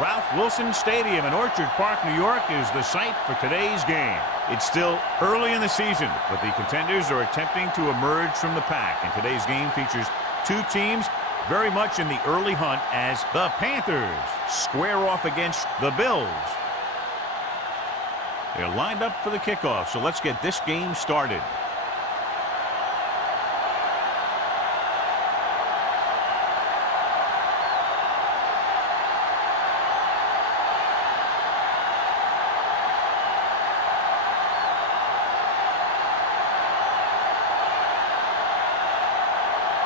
Ralph Wilson Stadium in Orchard Park, New York is the site for today's game. It's still early in the season, but the contenders are attempting to emerge from the pack. And today's game features two teams very much in the early hunt as the Panthers square off against the Bills. They're lined up for the kickoff, so let's get this game started.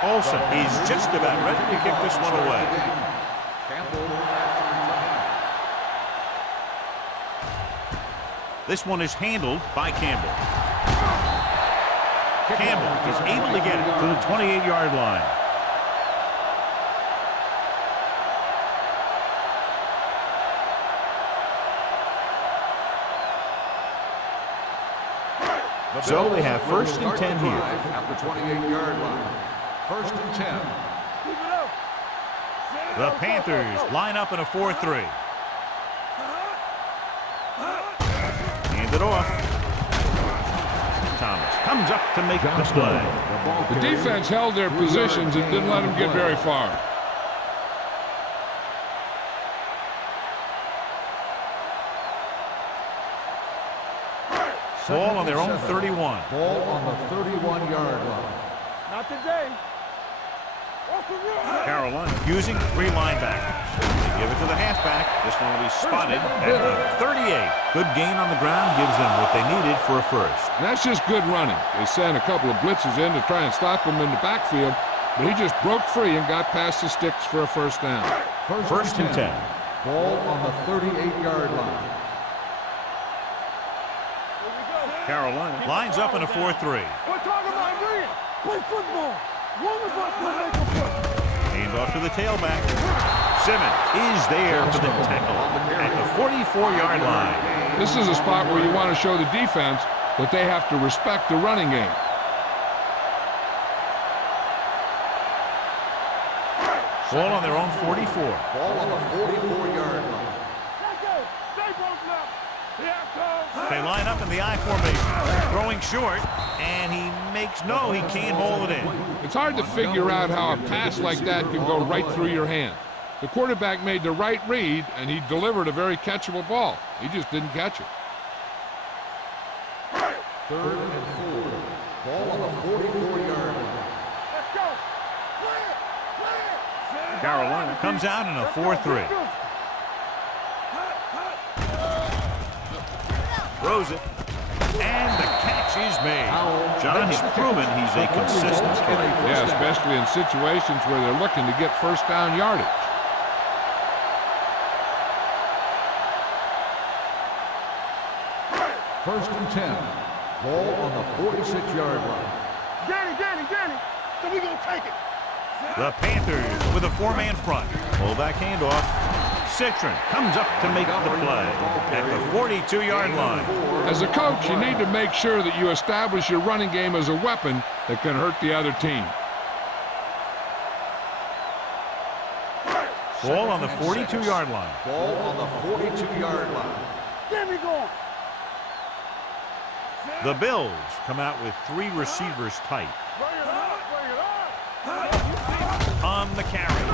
Olsen is just about ready to kick this one away. This one is handled by Campbell. Campbell is able to get it to the 28-yard line. So they have first and 10 here. At the 28-yard line. First and 10. The Panthers line up in a 4-3. Hand it off. Thomas comes up to make the play. The defense held their positions and didn't let them get very far. Ball on their own 31. Ball on the 31-yard line. Not today. Carolina using three linebackers. They give it to the halfback. This one will be spotted at the 38. Good gain on the ground gives them what they needed for a first. And that's just good running. They sent a couple of blitzes in to try and stop him in the backfield, but he just broke free and got past the sticks for a first down. First and 10. Ball on the 38-yard line. Carolina lines up in a 4-3. We're talking about real. Play football. One of us will make a play. Hand off to the tailback. Simmons is there for the tackle at the 44-yard line. This is a spot where you want to show the defense that they have to respect the running game. Ball on their own 44. Ball on the 44-yard line. They line up in the I formation. Throwing short, and he makes no, he can't hold it in. It's hard to figure out how a pass like that can go right through your hand. The quarterback made the right read, and he delivered a very catchable ball. He just didn't catch it. Third and 4. Ball on the 44-yard line. Carolina comes out in a 4-3. Throws it, and the catch is made. John has proven he's a consistent player. Yeah, especially in situations where they're looking to get first down yardage. First and 10. Ball on the 46-yard line. Danny. So we're going to take it. The Panthers with a four-man front. Fullback handoff. Citron comes up to make the play at the 42-yard line. As a coach, you need to make sure that you establish your running game as a weapon that can hurt the other team. Ball on the 42-yard line. Ball on the 42-yard line. Get me going. The Bills come out with three receivers tight. On the carry.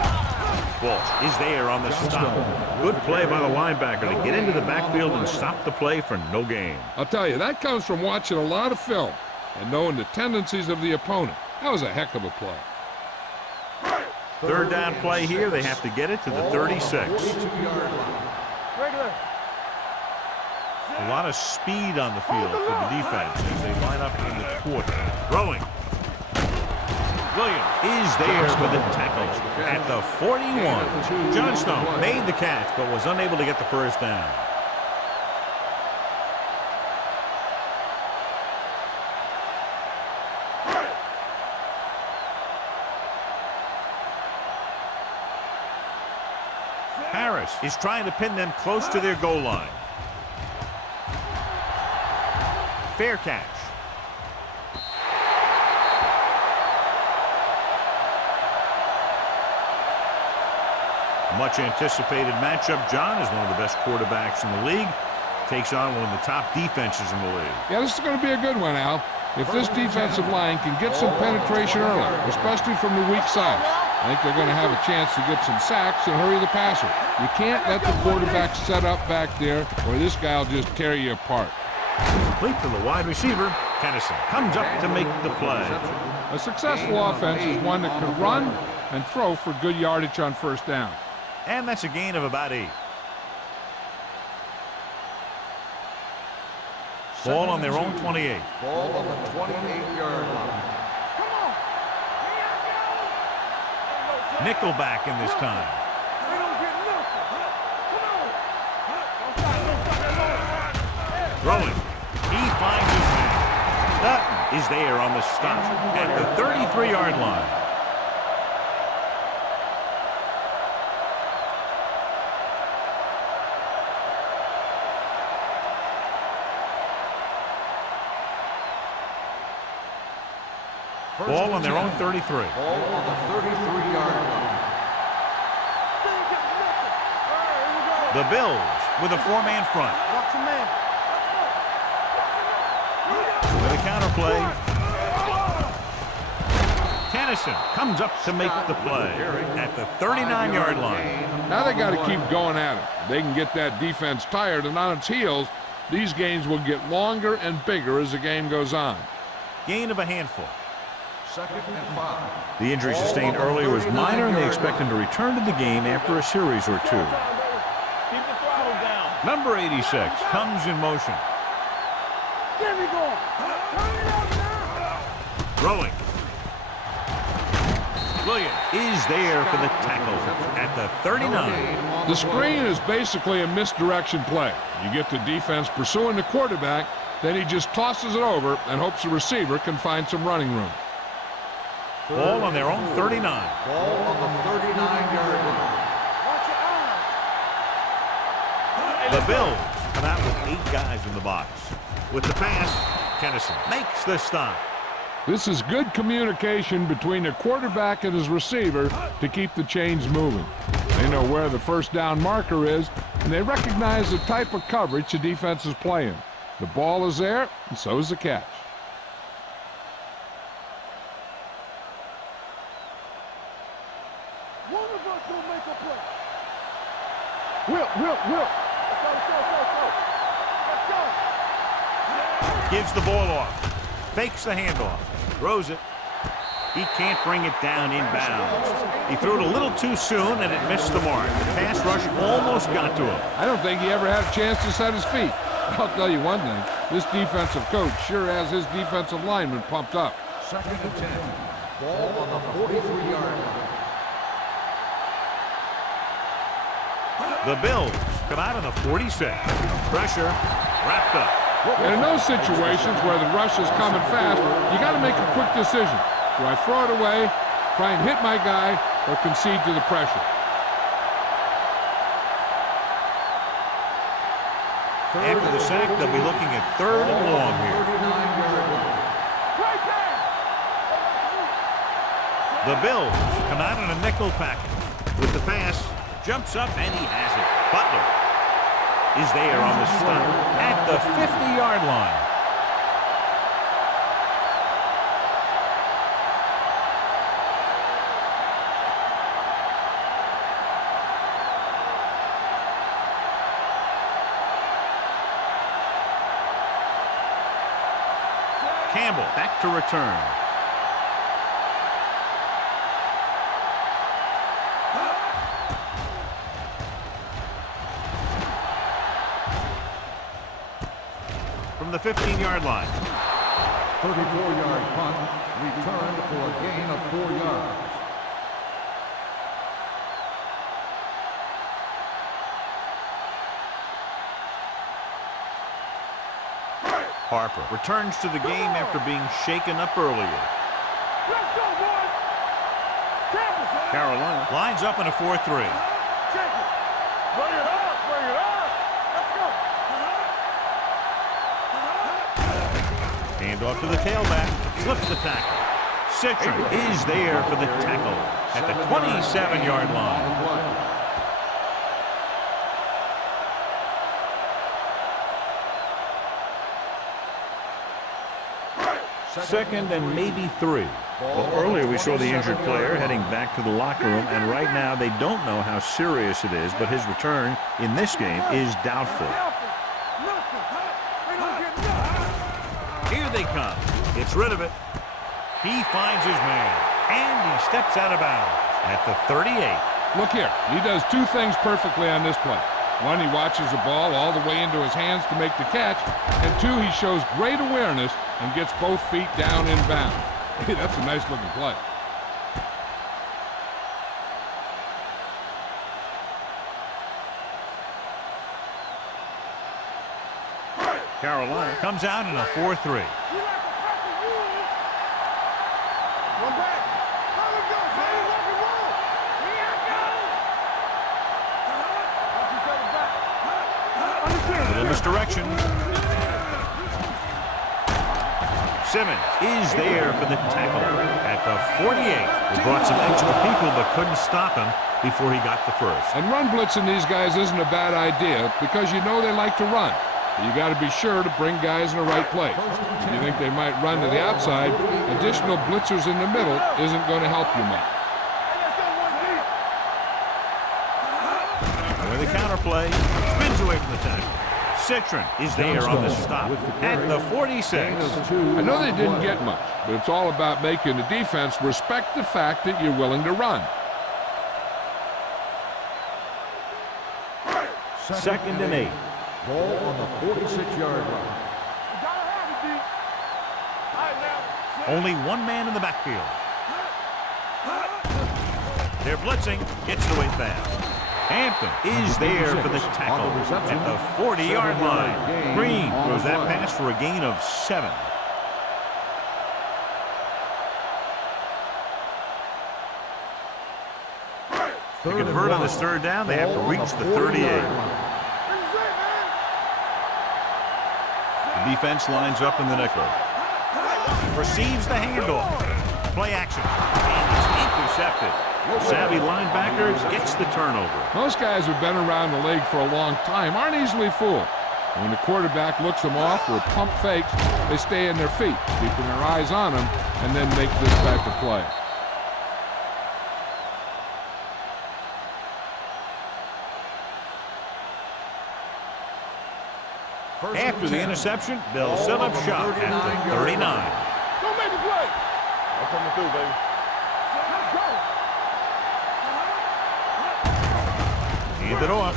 Walsh is there on the stop. Good play by the linebacker to get into the backfield and stop the play for no gain. I'll tell you, that comes from watching a lot of film and knowing the tendencies of the opponent. That was a heck of a play. Third down play here. They have to get it to the 36. A lot of speed on the field for the defense as they line up in the quarter. Throwing. Williams is there for the tackle at the 41. Johnstone made the catch but was unable to get the first down. Harris is trying to pin them close to their goal line. Fair catch. Much anticipated matchup, John, is one of the best quarterbacks in the league. Takes on one of the top defenses in the league. Yeah, this is going to be a good one, Al. If this defensive line can get some penetration early, especially from the weak side, I think they're going to have a chance to get some sacks and hurry the passer. You can't let the quarterback set up back there, or this guy will just tear you apart. Complete to the wide receiver. Tennyson comes up to make the play. A successful offense is one that can run and throw for good yardage on first down. And that's a gain of about 8. Ball on their own 28. Ball on the 28-yard line. Nickelback in this time. Throwing. He finds his man. Dutton is there on the stop at the 33-yard line. Ball on their own 33. Ball on the 33-yard line. The Bills with a 4-man front. With a counter play. Tennyson comes up to make the play at the 39-yard line. Now they got to keep going at it. They can get that defense tired and on its heels. These games will get longer and bigger as the game goes on. Gain of a handful. 2nd and 5. The injury sustained earlier was minor, and they expect him to return to the game after a series or 2. Keep the throttle down. Number 86 comes in motion. There we go. Turn it up now. Throwing. Williams is there for the tackle at the 39. The screen is basically a misdirection play. You get the defense pursuing the quarterback, then he just tosses it over and hopes the receiver can find some running room. Ball on their own 39. Ball on the 39-yard line. Watch your eyes. The Bills come out with 8 guys in the box. With the pass, Tennyson makes the stop. This is good communication between the quarterback and his receiver to keep the chains moving. They know where the first down marker is, and they recognize the type of coverage the defense is playing. The ball is there, and so is the catch. One of us will make a play. Will. Let's go. Gives the ball off. Fakes the handoff. Throws it. He can't bring it down inbounds. He threw it a little too soon, and it missed the mark. The pass rush almost got to him. I don't think he ever had a chance to set his feet. I'll tell you one thing. This defensive coach sure has his defensive lineman pumped up. 2nd and 10. Ball on the 43-yard line. The Bills come out on the 46. Pressure wrapped up. And in those situations where the rush is coming fast, you got to make a quick decision. Do I throw it away, try and hit my guy, or concede to the pressure? After the sack, they'll be looking at 3rd and long here. 39-yard line. Right there. The Bills come out in a nickel package. With the pass, jumps up, and he has it. Butler is there on the stop at the 50-yard line. Campbell back to return. From the 15-yard line. 34-yard punt, returned for a gain of 4 yards. Harper returns to the game after being shaken up earlier. Let's go, boys. Carolina lines up in a 4-3. Check it. Bring it up. Let's go. Hand off to the tailback. Slips the tackle. Citron is there for the tackle at the 27-yard line. 2nd and maybe 3. Well, earlier we saw the injured player heading back to the locker room, and right now they don't know how serious it is, but his return in this game is doubtful. Here they come. Gets rid of it. He finds his man, and he steps out of bounds at the 38. Look here. He does 2 things perfectly on this play. 1, he watches the ball all the way into his hands to make the catch, and 2, he shows great awareness and gets both feet down in bounds. That's a nice-looking play. Carolina comes out in a 4-3. Little misdirection. Simmons is there for the tackle at the 48. He brought some extra people but couldn't stop him before he got the first. And run blitzing these guys isn't a bad idea because you know they like to run. You got to be sure to bring guys in the right place. If you think they might run to the outside, additional blitzers in the middle isn't going to help you much. With the counterplay, spins away from the tackle. Citron is there on the stop at the 46. I know they didn't get much, but it's all about making the defense respect the fact that you're willing to run. 2nd and 8. Ball on the 46-yard line. Only 1 man in the backfield. They're blitzing. Gets it away fast. Hampton is there for the tackle at the 40-yard line. Green throws that pass for a gain of 7. To convert on this 3rd down, they have to reach the 38. The defense lines up in the nickel. Receives the handoff. Play action. And it's intercepted. Savvy linebacker gets the turnover. Most guys who've been around the league for a long time aren't easily fooled. When the quarterback looks them off or pump fakes, they stay in their feet, keeping their eyes on them, and then make this type of play. After the interception, they'll set up shop at the 39. Don't make a play. I'm coming through, baby. Let's go. Hand it off.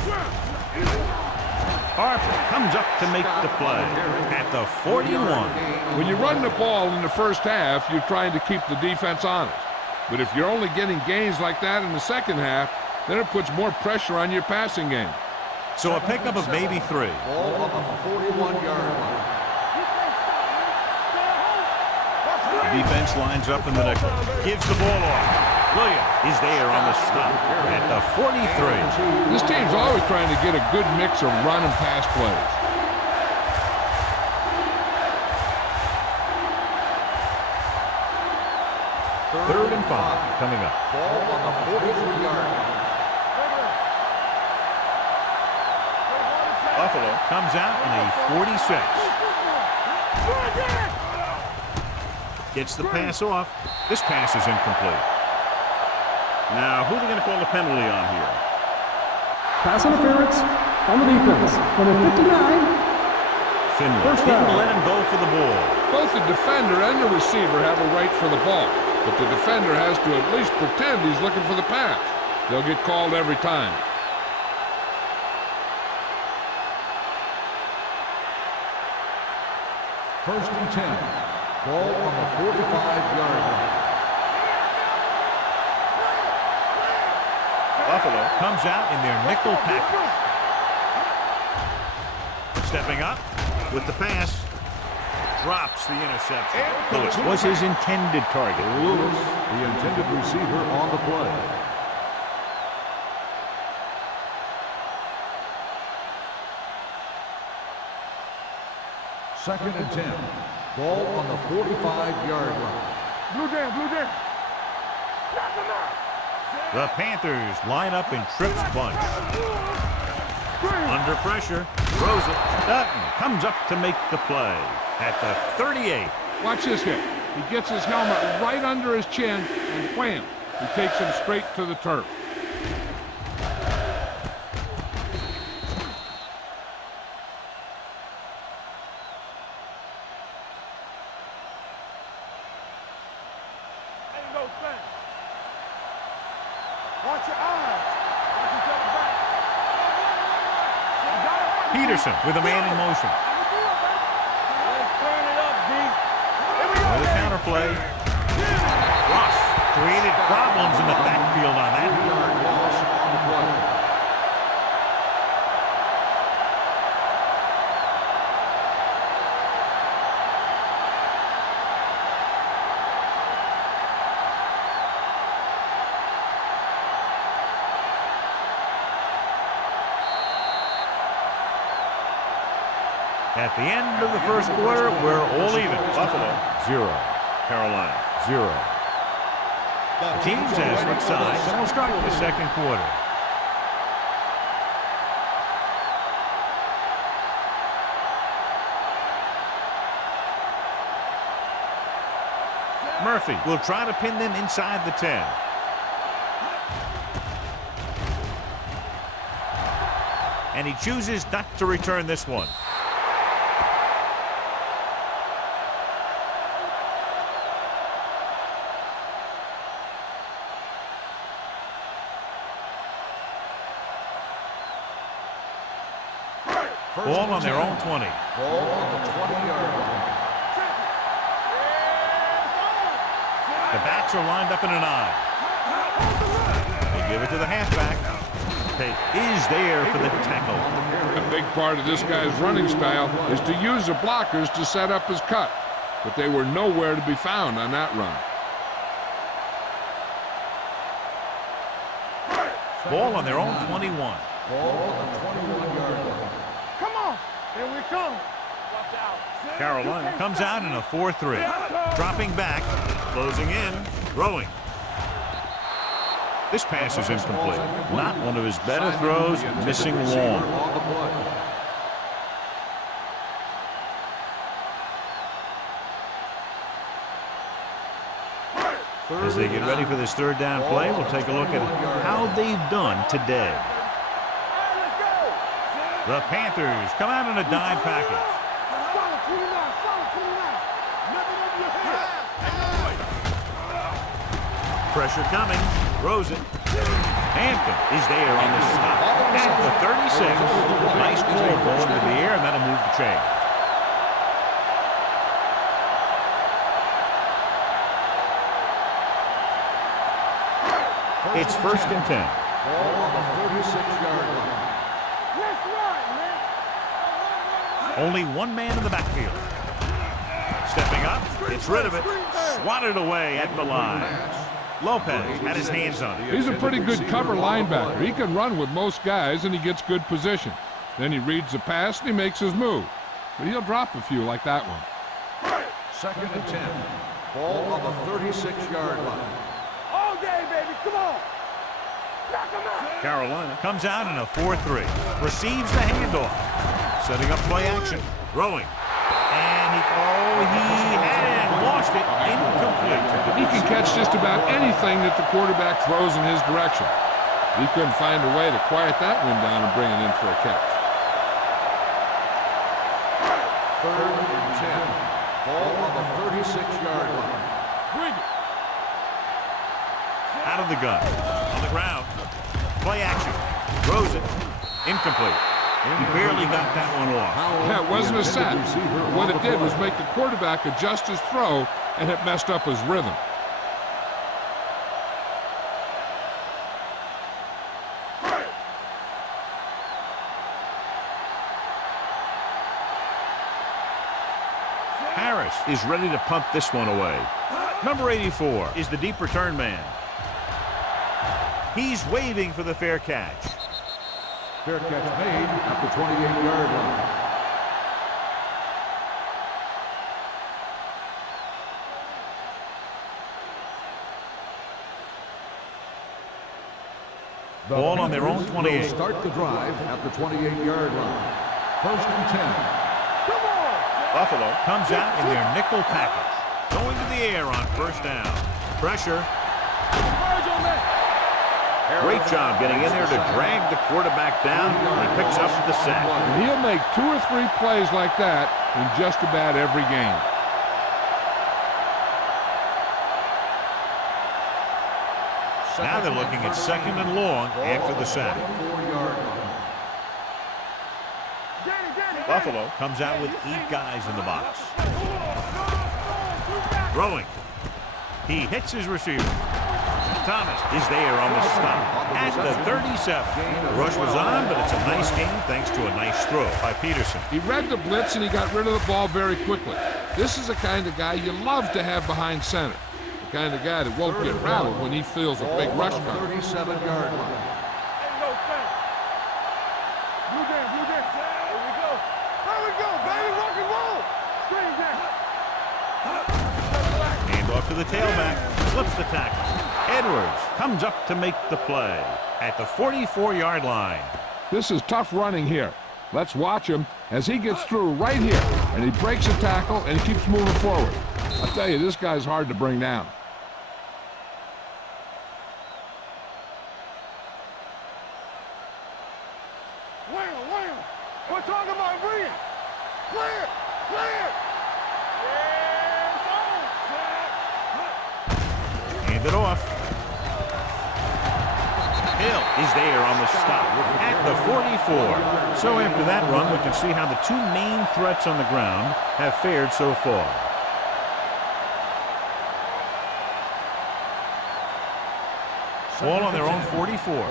Harper comes up to make the play at the 41. When you run the ball in the first half, you're trying to keep the defense honest. But if you're only getting gains like that in the second half, then it puts more pressure on your passing game. So a pickup of maybe 3. Ball on the 41-yard line. The defense lines up in the nickel. Gives the ball off. Williams is there on the stop at the 43. This team's always trying to get a good mix of run and pass plays. Third and 5 coming up. Ball on the 43-yard line. Buffalo comes out in a 46. Gets the pass off. This pass is incomplete. Now, who are they going to call the penalty on here? Pass interference on the defense. Number 59. Finley didn't let him go for the ball. Both the defender and the receiver have a right for the ball, but the defender has to at least pretend he's looking for the pass. They'll get called every time. First and 10. Ball on the 45-yard line. Buffalo comes out in their nickel package. Stepping up with the pass. Drops the interception. Lewis was his intended target. Lewis, the intended receiver on the play. Second and 10. Ball on the 45-yard line. Blue jam, blue jam. The Panthers line up in trips bunch. Under pressure, throws it. Dutton comes up to make the play at the 38. Watch this hit. He gets his helmet right under his chin, and wham, he takes him straight to the turf. Watch your eyes. Watch each other back. Peterson with a man in motion. Let's turn it up, D. With a counterplay. Ross created problems in the backfield on that. Loss on the play. At the end of the first quarter, we're all even. Buffalo 0, Carolina 0. The teams have switched sides and will start the second quarter. Murphy will try to pin them inside the 10. And he chooses not to return this one. Ball on their own 20. Ball on the 20-yard line. The backs are lined up in an I. They give it to the halfback. He is there for the tackle. A big part of this guy's running style is to use the blockers to set up his cut, but they were nowhere to be found on that run. Ball on their own 21. Ball on the 21-yard line. Come on. Here we come. Carolina comes out in a 4-3. Dropping back, closing in, throwing. This pass is incomplete. Not one of his better throws, missing long. On the play. As they get ready for this third down play, we'll take a look at how they've done today. The Panthers come out in a dime package. Solid 29. Solid 29. Never over your head. Pressure coming. Throws it. Hampton is there on the stop. At the 36. Nice ball going into the air, and that'll move the chain. It's 1st and 10. Ball on the 36-yard line. Let's run, man. Only one man in the backfield. Stepping up, gets rid of it. Swatted away at the line. Lopez had his hands on it. He's a pretty good cover linebacker. He can run with most guys, and he gets good position. Then he reads the pass, and he makes his move. But he'll drop a few like that one. 2nd and 10. Ball on the 36-yard line. All day, baby. Come on. Knock him out. Carolina comes out in a 4-3. Receives the handoff. Setting up play action. Throwing. And he had it and lost it. Incomplete. He can catch just about anything that the quarterback throws in his direction. He couldn't find a way to quiet that one down and bring it in for a catch. 3rd and 10. Ball on the 36-yard line. Bring it. Out of the gun. On the ground. Play action. Throws it. Incomplete. He barely got that one off. Yeah, it wasn't a sack. What it did was make the quarterback adjust his throw, and it messed up his rhythm. Harris is ready to punt this one away. Number 84 is the deep return man. He's waving for the fair catch. Fair catch made at the 28-yard line. Ball on their own 28. Will start the drive at the 28-yard line. 1st and 10. Buffalo comes out in their nickel package. Going to the air on first down. Pressure. Great job getting in there to drag the quarterback down. He picks up the sack. And he'll make 2 or 3 plays like that in just about every game. Now they're looking at 2nd and long after the sack. Buffalo comes out with 8 guys in the box. Throwing. He hits his receiver. Thomas is there on the stop at the 37. The rush was on, but it's a nice game thanks to a nice throw by Peterson. He read the blitz and he got rid of the ball very quickly. This is the kind of guy you love to have behind center. The kind of guy that won't get rattled when he feels a big rush coming. 37-yard line. Hand off to the tailback. Slips the tackle. Edwards comes up to make the play at the 44-yard line. This is tough running here. Let's watch him as he gets through right here. And he breaks a tackle and he keeps moving forward. I'll tell you, this guy's hard to bring down. We're talking about Green. Clear! Clear! Hand it off. Hill is there on the stop at the 44. So after that run, we can see how the 2 main threats on the ground have fared so far. Ball on their own 44.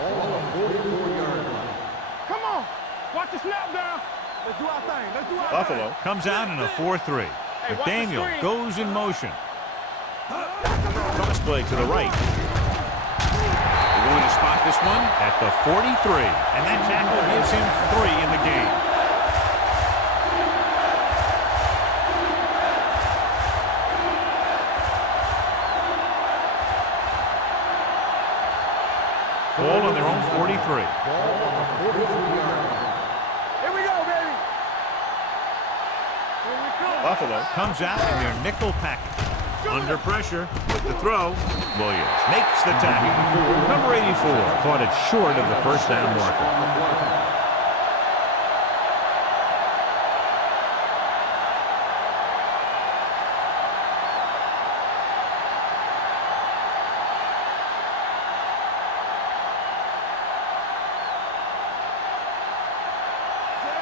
Come on! Watch the snap down. Let's do our thing. Let's do our Buffalo thing. comes out in a 4-3. McDaniel goes in motion. Toss play to the right. They're going to spot this one at the 43. And that tackle gives him 3 in the game. Ball on their own 43. Buffalo comes out in their nickel package. Under pressure with the throw. Williams makes the tackle. Number 84 caught it short of the first down marker.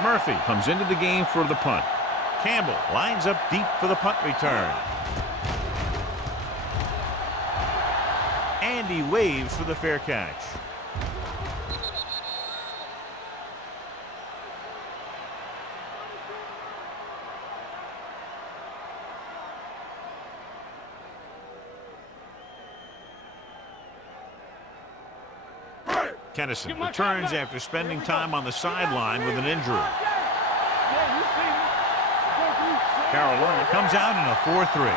Murphy comes into the game for the punt. Campbell lines up deep for the punt return. And he waves for the fair catch. Kennison returns after spending time on the sideline with an injury. Carolina comes out in a 4-3.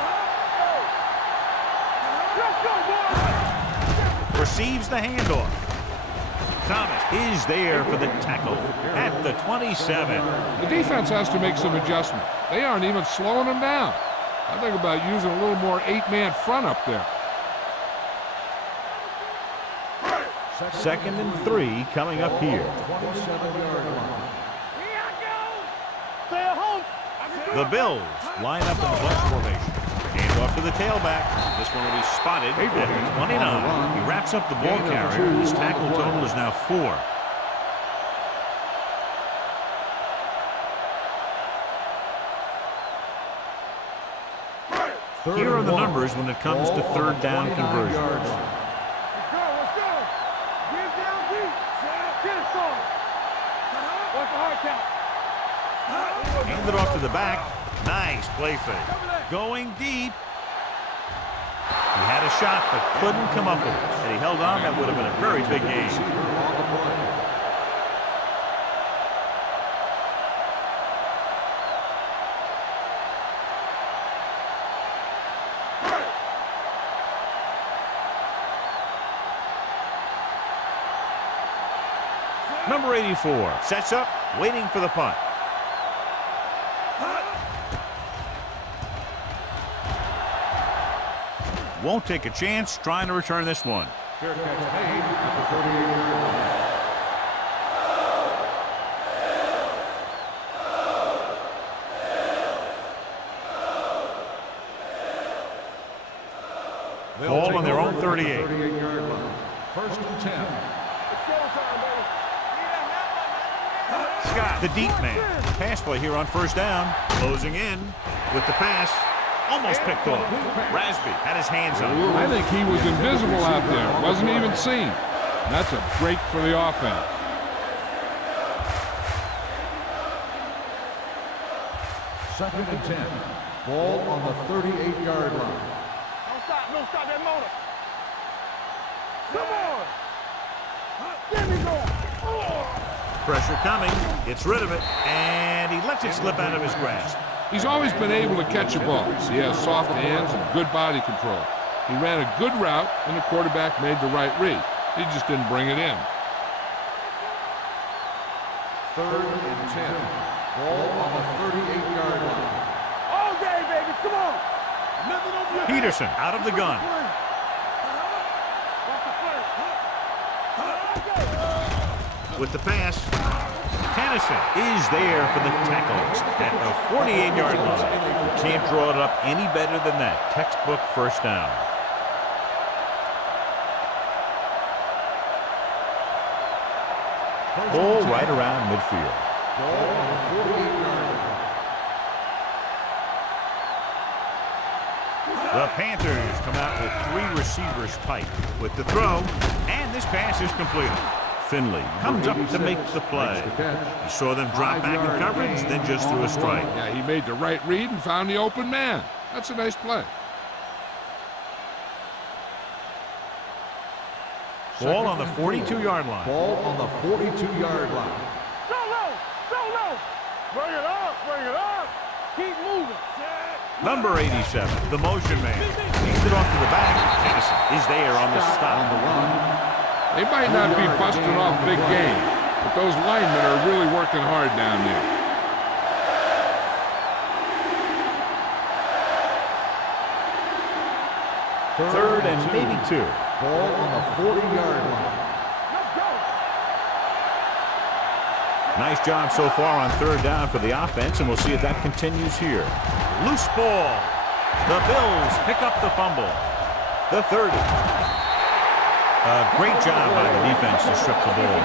Receives the handoff. Thomas is there for the tackle at the 27. The defense has to make some adjustments. They aren't even slowing them down. I think about using a little more 8-man front up there. 2nd and 3 coming up here. The Bills line up in the flex formation. Hand off to the tailback. This one will be spotted at the 29. He wraps up the ball carrier. His tackle total is now 4. Here are the numbers when it comes to 3rd down conversions. Hand it off to the back. Nice play fake. Going deep. He had a shot but couldn't come up with it. Had he held on, that would have been a very big game. Number 84 sets up, waiting for the punt. won't take a chance trying to return this one. Fair catch made at the 38-yard line. Ball on their own 38. 38-yard line. First and 10. Scott, the deep man. Pass play here on first down. Closing in with the pass. Almost picked off. Rasby had his hands on it. I think he was invisible out there. Wasn't even seen. That's a break for the offense. Second and 10. Ball on the 38-yard line. Don't stop that motor. Come on. Get me going. Pressure coming. Gets rid of it. And he lets it slip out of his grasp. He's always been able to catch a ball. He has soft hands and good body control. He ran a good route, and the quarterback made the right read. He just didn't bring it in. Third and 10. Ball on the 38-yard line. All day, baby. Come on. Peterson out of the gun. With the pass, Tennyson is there for the tackle at the 48-yard line. Can't draw it up any better than that. Textbook first down. Ball right around midfield. Ball on the 48-yard line. The Panthers come out with 3 receivers tight with the throw, and this pass is completed. Finley comes up to make the play. He saw them drop back in coverage, then just threw a strike. Yeah, he made the right read and found the open man. That's a nice play. Ball on the 42-yard line. Ball on the 42-yard line. So low. So low. Bring it up. Bring it up. Keep moving. Number 87, the motion man. Leads it off to the back. Tennyson is there on the stop. On the run. They might not be busting off big game, but those linemen are really working hard down there. Third and maybe 2. Ball on the 40-yard line. Let's go. Nice job so far on third down for the offense, and we'll see if that continues here. Loose ball. The Bills pick up the fumble. The 30. A great job by the defense to strip the ball.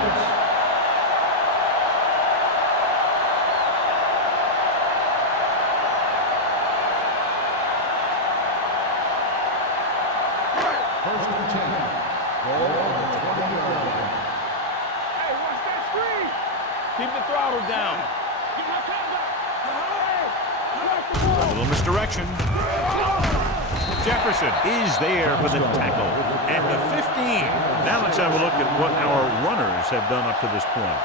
First and 10. Ball on the 20-yard line. Hey, watch that screen. Keep the throttle down. Get my time back. Watch the ball. A little misdirection. Jefferson is there for the tackle at the 15. Now let's have a look at what our runners have done up to this point.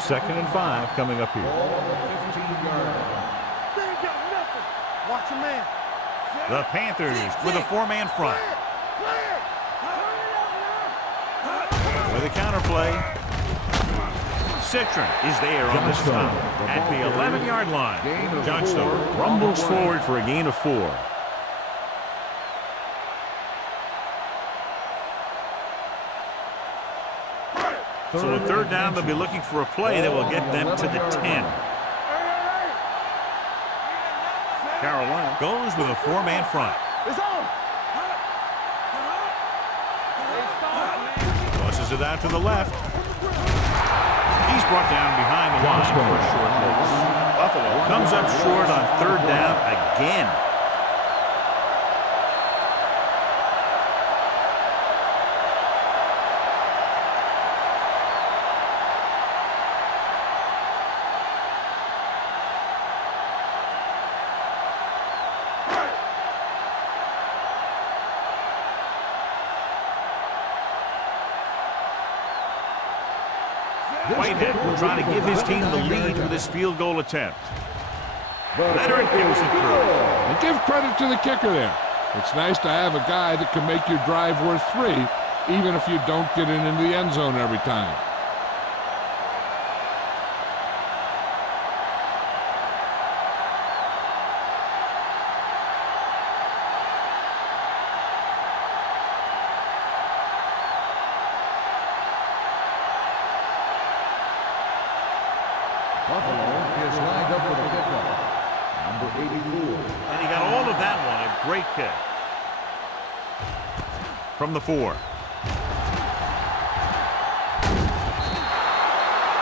Second and 5 coming up here. Ball on the 15-yard line. They ain't got nothing. Watch your man. The Panthers with a 4-man front. With a counterplay. Citron is there on the stop at the 11-yard line. Johnstone rumbles forward for a gain of 4. So a third down, they'll be looking for a play that will get them to the 10. Carolina goes with a 4-man front. It's on. Tosses it out to the left. He's brought down behind the line for a short loss. Buffalo comes up short on third down again. Whitehead will try to give his team the lead with this field goal attempt. Leonard gives it through. And give credit to the kicker there. It's nice to have a guy that can make your drive worth 3, even if you don't get it into the end zone every time. Buffalo is lined up for the kickoff. Number 84. And he got all of that one. A great kick. From the 4.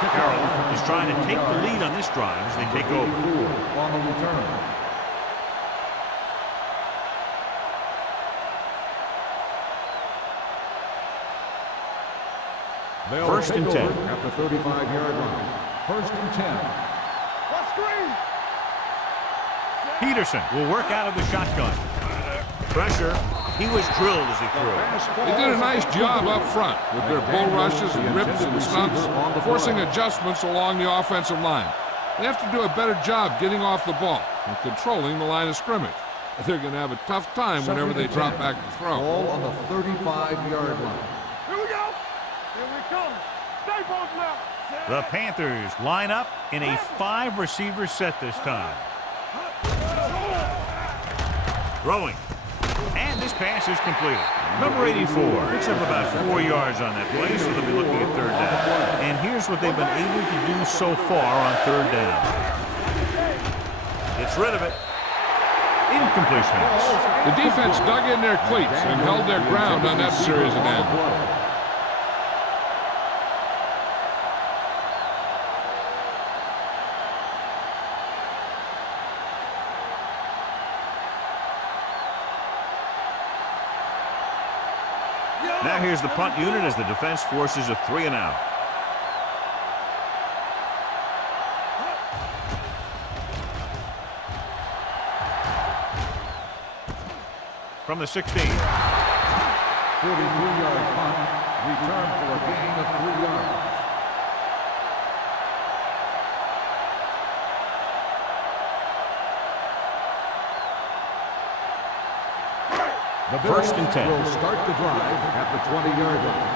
Carroll is trying to take the lead on this drive as they take over. On the return. First and 10. At the 35-yard line. First and 10. Let's screen. Peterson will work out of the shotgun. Pressure. He was drilled as he threw. They did a nice job up front with their bull rushes and rips and stunts, forcing adjustments along the offensive line. They have to do a better job getting off the ball and controlling the line of scrimmage. They're going to have a tough time whenever they drop back to throw. Ball on the 35-yard line. Here we go. Here we come. Stay both left. The Panthers line up in a 5-receiver set this time. Throwing. And this pass is completed. Number 84 picks up about 4 yards on that play, so they'll be looking at third down. And here's what they've been able to do so far on third down. Gets rid of it. Incompletion. The defense dug in their cleats and held their ground on that series of downs. Now here's the punt unit as the defense forces a 3-and-out. From the 16. 43-yard punt. Return for a gain of 3 yards. The First and 10. will start the drive at the 20-yard line.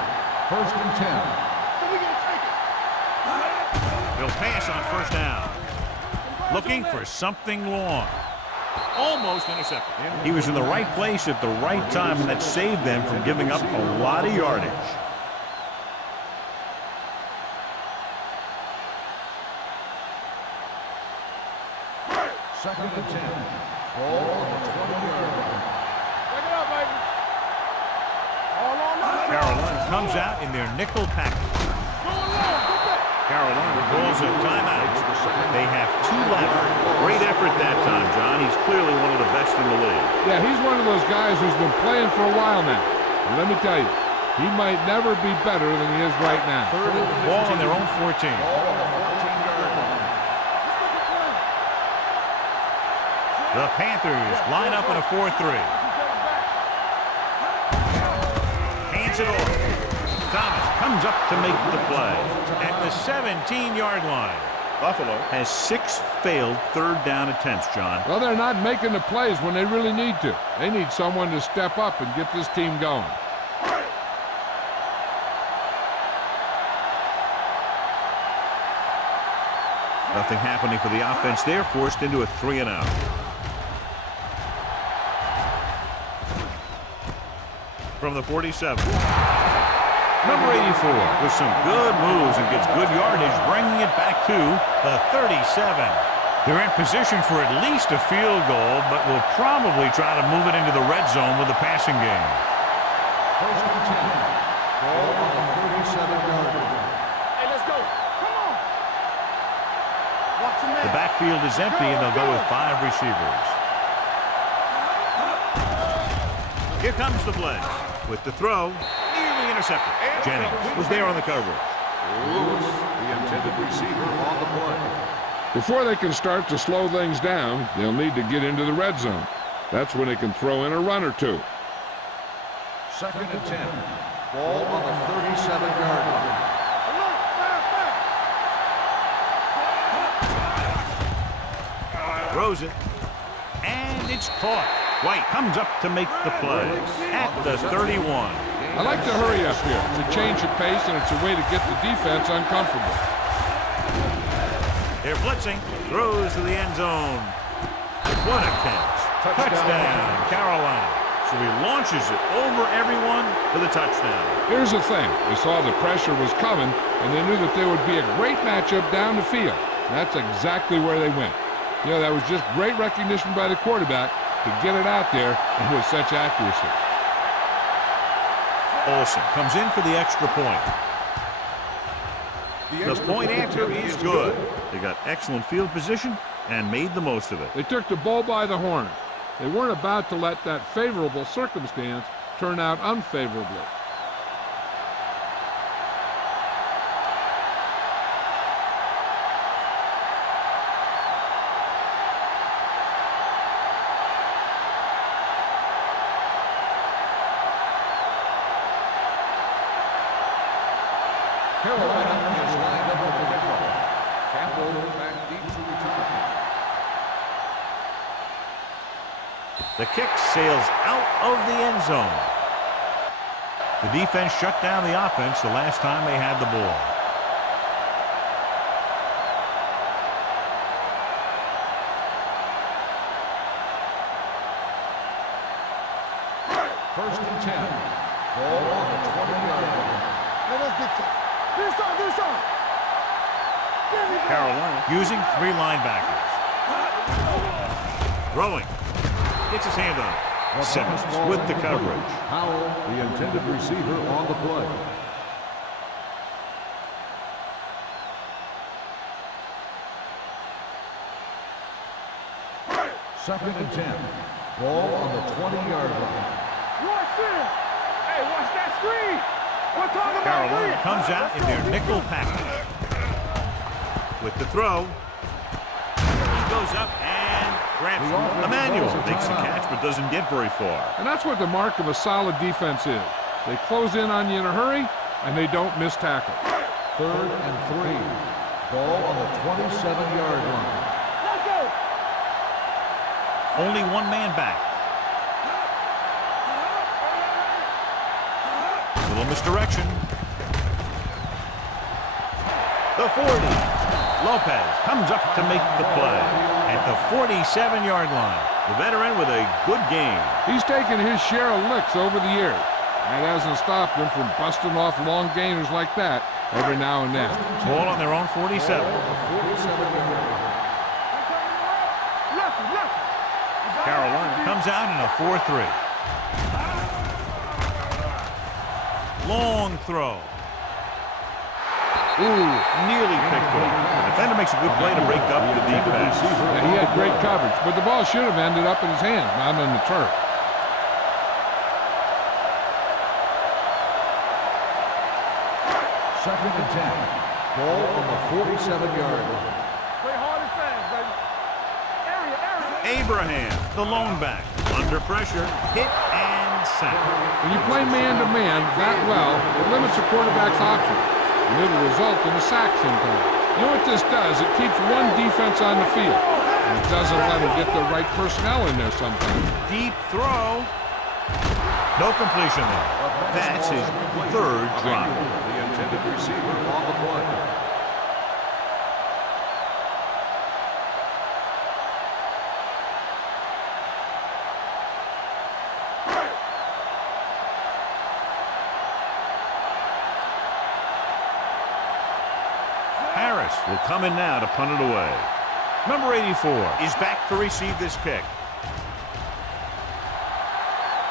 First and 10. He'll pass on first down. Looking for something long. Almost intercepted. He was in the right place at the right time, and that saved them from giving up a lot of yardage. Second and 10. Ball on the 20-yard line. Carolina comes out in their nickel package. Carolina calls a timeout. They have 2 left. Great effort that time, John. He's clearly one of the best in the league. Yeah, he's one of those guys who's been playing for a while now. And let me tell you, he might never be better than he is right now. Ball on their own 14. The Panthers line up in a 4-3. Hands it off. Thomas comes up to make the play at the 17-yard line. Buffalo has 6 failed third down attempts, John. Well, they're not making the plays when they really need to. They need someone to step up and get this team going. Nothing happening for the offense there, forced into a 3-and-out. From the 47. Number 84 with some good moves and gets good yardage, bringing it back to the 37. They're in position for at least a field goal, but will probably try to move it into the red zone with the passing game. First and 10. Ball on the 37-yard line. Hey, let's go. Come on. Watch him The backfield is empty, and they'll go with 5 receivers. Here comes the blitz. With the throw, nearly intercepted. Jennings was there on the coverage. Lewis, the intended receiver, on the play. Before they can start to slow things down, they'll need to get into the red zone. That's when they can throw in a run or two. Second and 10. Ball on the 37-yard line. Throws it, and it's caught. White comes up to make the play at the 31. I like to hurry up here. It's a change of pace, and it's a way to get the defense uncomfortable. They're blitzing. Throws to the end zone. What a catch. Touchdown, Carolina. So he launches it over everyone for the touchdown. Here's the thing. They saw the pressure was coming, and they knew that there would be a great matchup down the field. That's exactly where they went. You know, that was just great recognition by the quarterback to get it out there and with such accuracy. Olsen comes in for the extra point. The point answer is good. They got excellent field position and made the most of it. They took the bull by the horn. They weren't about to let that favorable circumstance turn out unfavorably. Carolina is lined up with the kickoff. Campbell back deep to return. The kick sails out of the end zone. The defense shut down the offense the last time they had the ball. First and 10. Ball on the 20-yard line. Let's get some. This on. Carolina using 3 linebackers. Throwing. Gets his hand on it. Simmons with the coverage. Howell, the intended receiver, on the play. Second and 10. Ball on the 20-yard line. Watch this. Hey, watch that screen. We're talking about Carolina comes out in their nickel package. With the throw. He goes up and grabs Emmanuel. Makes the catch but doesn't get very far. And that's what the mark of a solid defense is. They close in on you in a hurry, and they don't miss tackle. Third and 3. Ball on the 27-yard line. Let's go. Only one man back. Little misdirection. The 40. Lopez comes up to make the play at the 47-yard line. The veteran with a good game. He's taken his share of licks over the years. That hasn't stopped him from busting off long gainers like that every now and then. Ball on their own 47. Carolina comes out in a 4-3. Long throw. Ooh, nearly picked off. The defender makes a good play to break up the deep pass. Yeah, he had great coverage, but the ball should have ended up in his hands, not on the turf. Second and 10. Ball on the 47-yard line. Play hard and fast, baby. Area. Abraham, the lone back, under pressure, hit and sack. When you play man-to-man that well, it limits the quarterback's options. And it'll result in a sack sometimes. You know what this does? It keeps one defense on the field. And it doesn't let them get the right personnel in there sometimes. Deep throw. No completion there. That's his third drop. The intended receiver on the play. Harris will come in now to punt it away. Number 84 is back to receive this kick.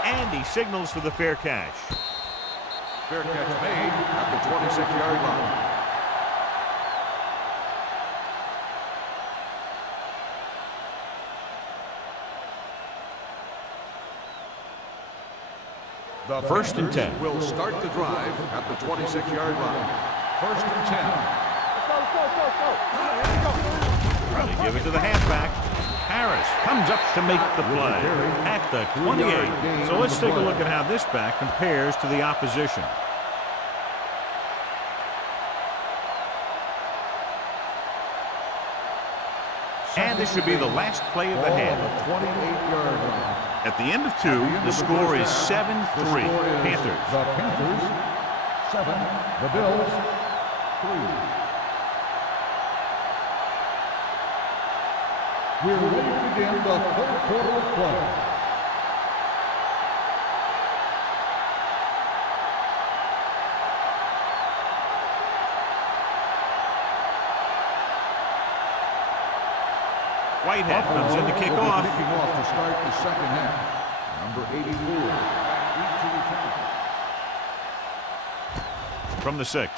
And he signals for the fair catch. Fair catch made at the 26-yard line. The First and 10. will start the drive at the 26-yard line. First and 10. They give it to the halfback. Harris comes up to make the play at the 28. So let's take a look at how this back compares to the opposition. And this should be the last play of the half. 28-yard line. At the end of 2, the score is 7-3. Panthers. The Panthers 7. The Bills 3. We're ready to begin the third quarter of play. Whitehead comes in to kick off. Kicking off to start the second half. Number 84. From the 6.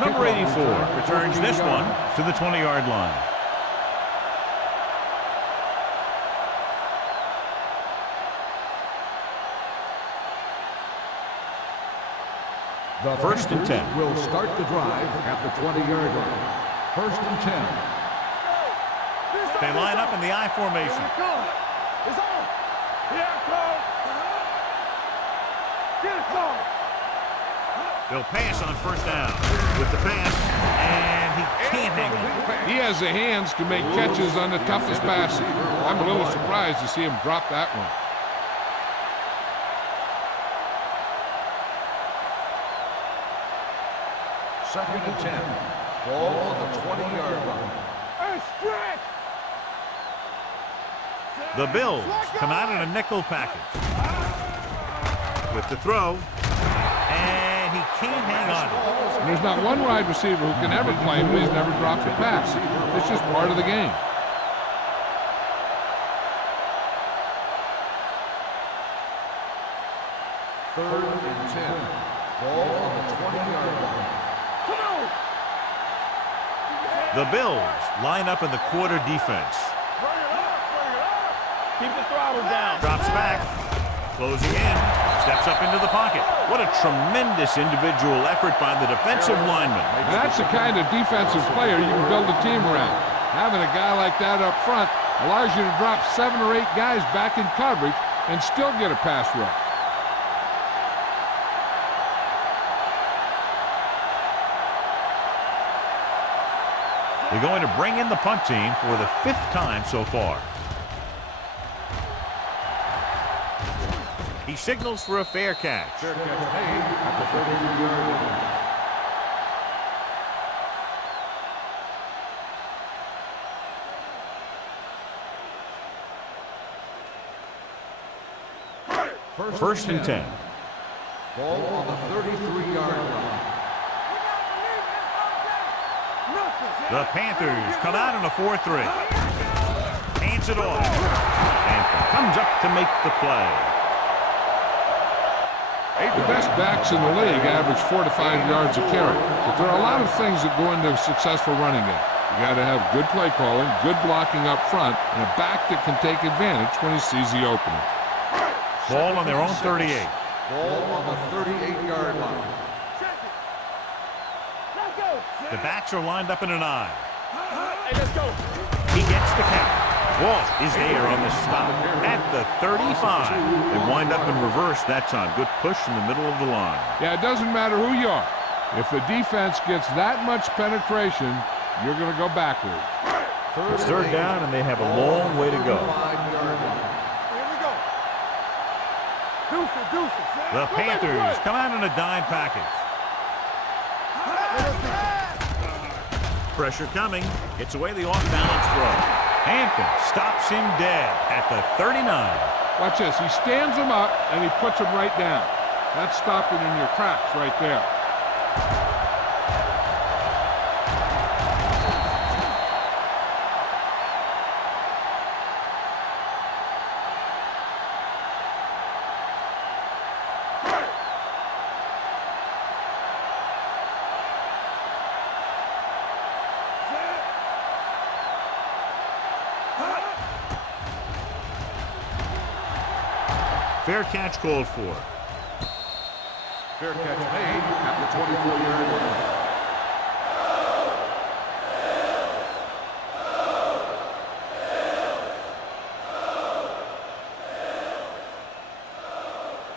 Number 84 returns this one to the 20-yard line. The First and 10. Will start the drive at the 20-yard line. First and 10. They line up in the I formation. It's on. Here it comes. Get it going. They'll pass on first down with the pass, and he can't hang on. He has the hands to make catches on the toughest passes. I'm a little surprised to see him drop that one. Second and 10. Ball on the 20-yard line. Hey, stretch. The Bills come out in a nickel package. With the throw, and he can't hang on. There's not one wide receiver who can ever claim that he's never dropped a pass. It's just part of the game. Third and 10. Ball on the 20-yard line. Come on. The Bills line up in the quarter defense. Bring it up. Bring it up. Keep the throttle down. Drops back, closing in, steps up into the pocket. What a tremendous individual effort by the defensive lineman. That's the kind of defensive player you can build a team around. Having a guy like that up front allows you to drop 7 or 8 guys back in coverage and still get a pass rush. They're going to bring in the punt team for the 5th time so far. He signals for a fair catch. Fair catch made at the 33-yard line. First and 10. Ball on the 33-yard line. The Panthers come out in a 4-3. Hands it off. And comes up to make the play. The best backs in the league average 4 to 5 yards a carry. But there are a lot of things that go into a successful running game. You got to have good play calling, good blocking up front, and a back that can take advantage when he sees the opening. Ball on their own 38. Ball on the 38-yard line. The backs are lined up in an I. Hey, let's go. He gets the count. Walt is there on the stop at the 35. They wind up in reverse that time. Good push in the middle of the line. Yeah, it doesn't matter who you are. If the defense gets that much penetration, you're going to go backward. It's third down, and they have a long way to go. Here we go. Deuces. The Panthers come out in a dime package. Pressure coming. Gets away the off-balance throw. Hampton stops him dead at the 39. Watch this. He stands him up, and he puts him right down. That's stopping in your tracks right there. Fair catch called for. Fair catch made at the 24-yard line.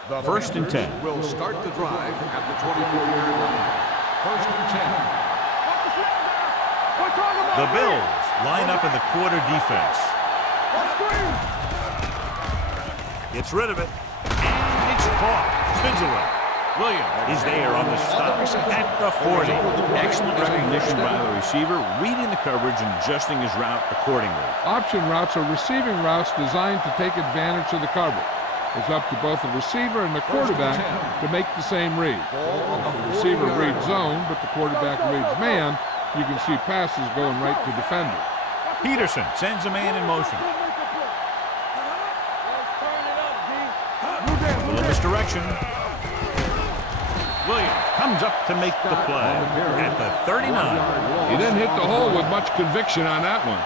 The First and 10. Will start the drive at the 24-yard line. First and 10. The Bills line up in the quarter defense. Gets rid of it, and it's caught. Spins away. Williams is there on the stop at the 40. Excellent recognition by the receiver, reading the coverage and adjusting his route accordingly. Option routes are receiving routes designed to take advantage of the coverage. It's up to both the receiver and the quarterback to make the same read. If the receiver reads zone, but the quarterback reads man, you can see passes going right to defender. Peterson sends a man in motion. A little misdirection. Williams comes up to make the play at the 39. He didn't hit the hole with much conviction on that one.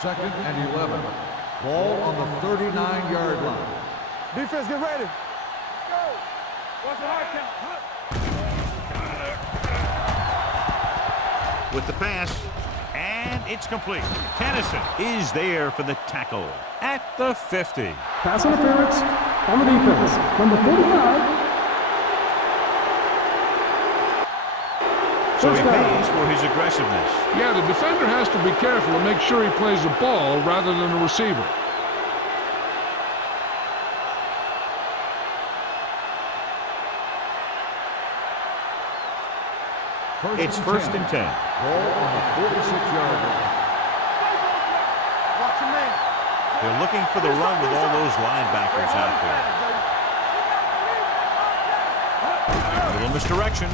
Second and 11. Ball on the 39-yard line. Defense, get ready. Let's go. What's the hard count? With the pass, and it's complete. Tennyson is there for the tackle at the 50. Pass interference on the defense. Number 45. So he pays for his aggressiveness. Yeah, the defender has to be careful and make sure he plays the ball rather than the receiver. It's first and 10. Ball on the 46-yard line. Watch your man. They're looking for the run with all those linebackers out there. A little misdirection.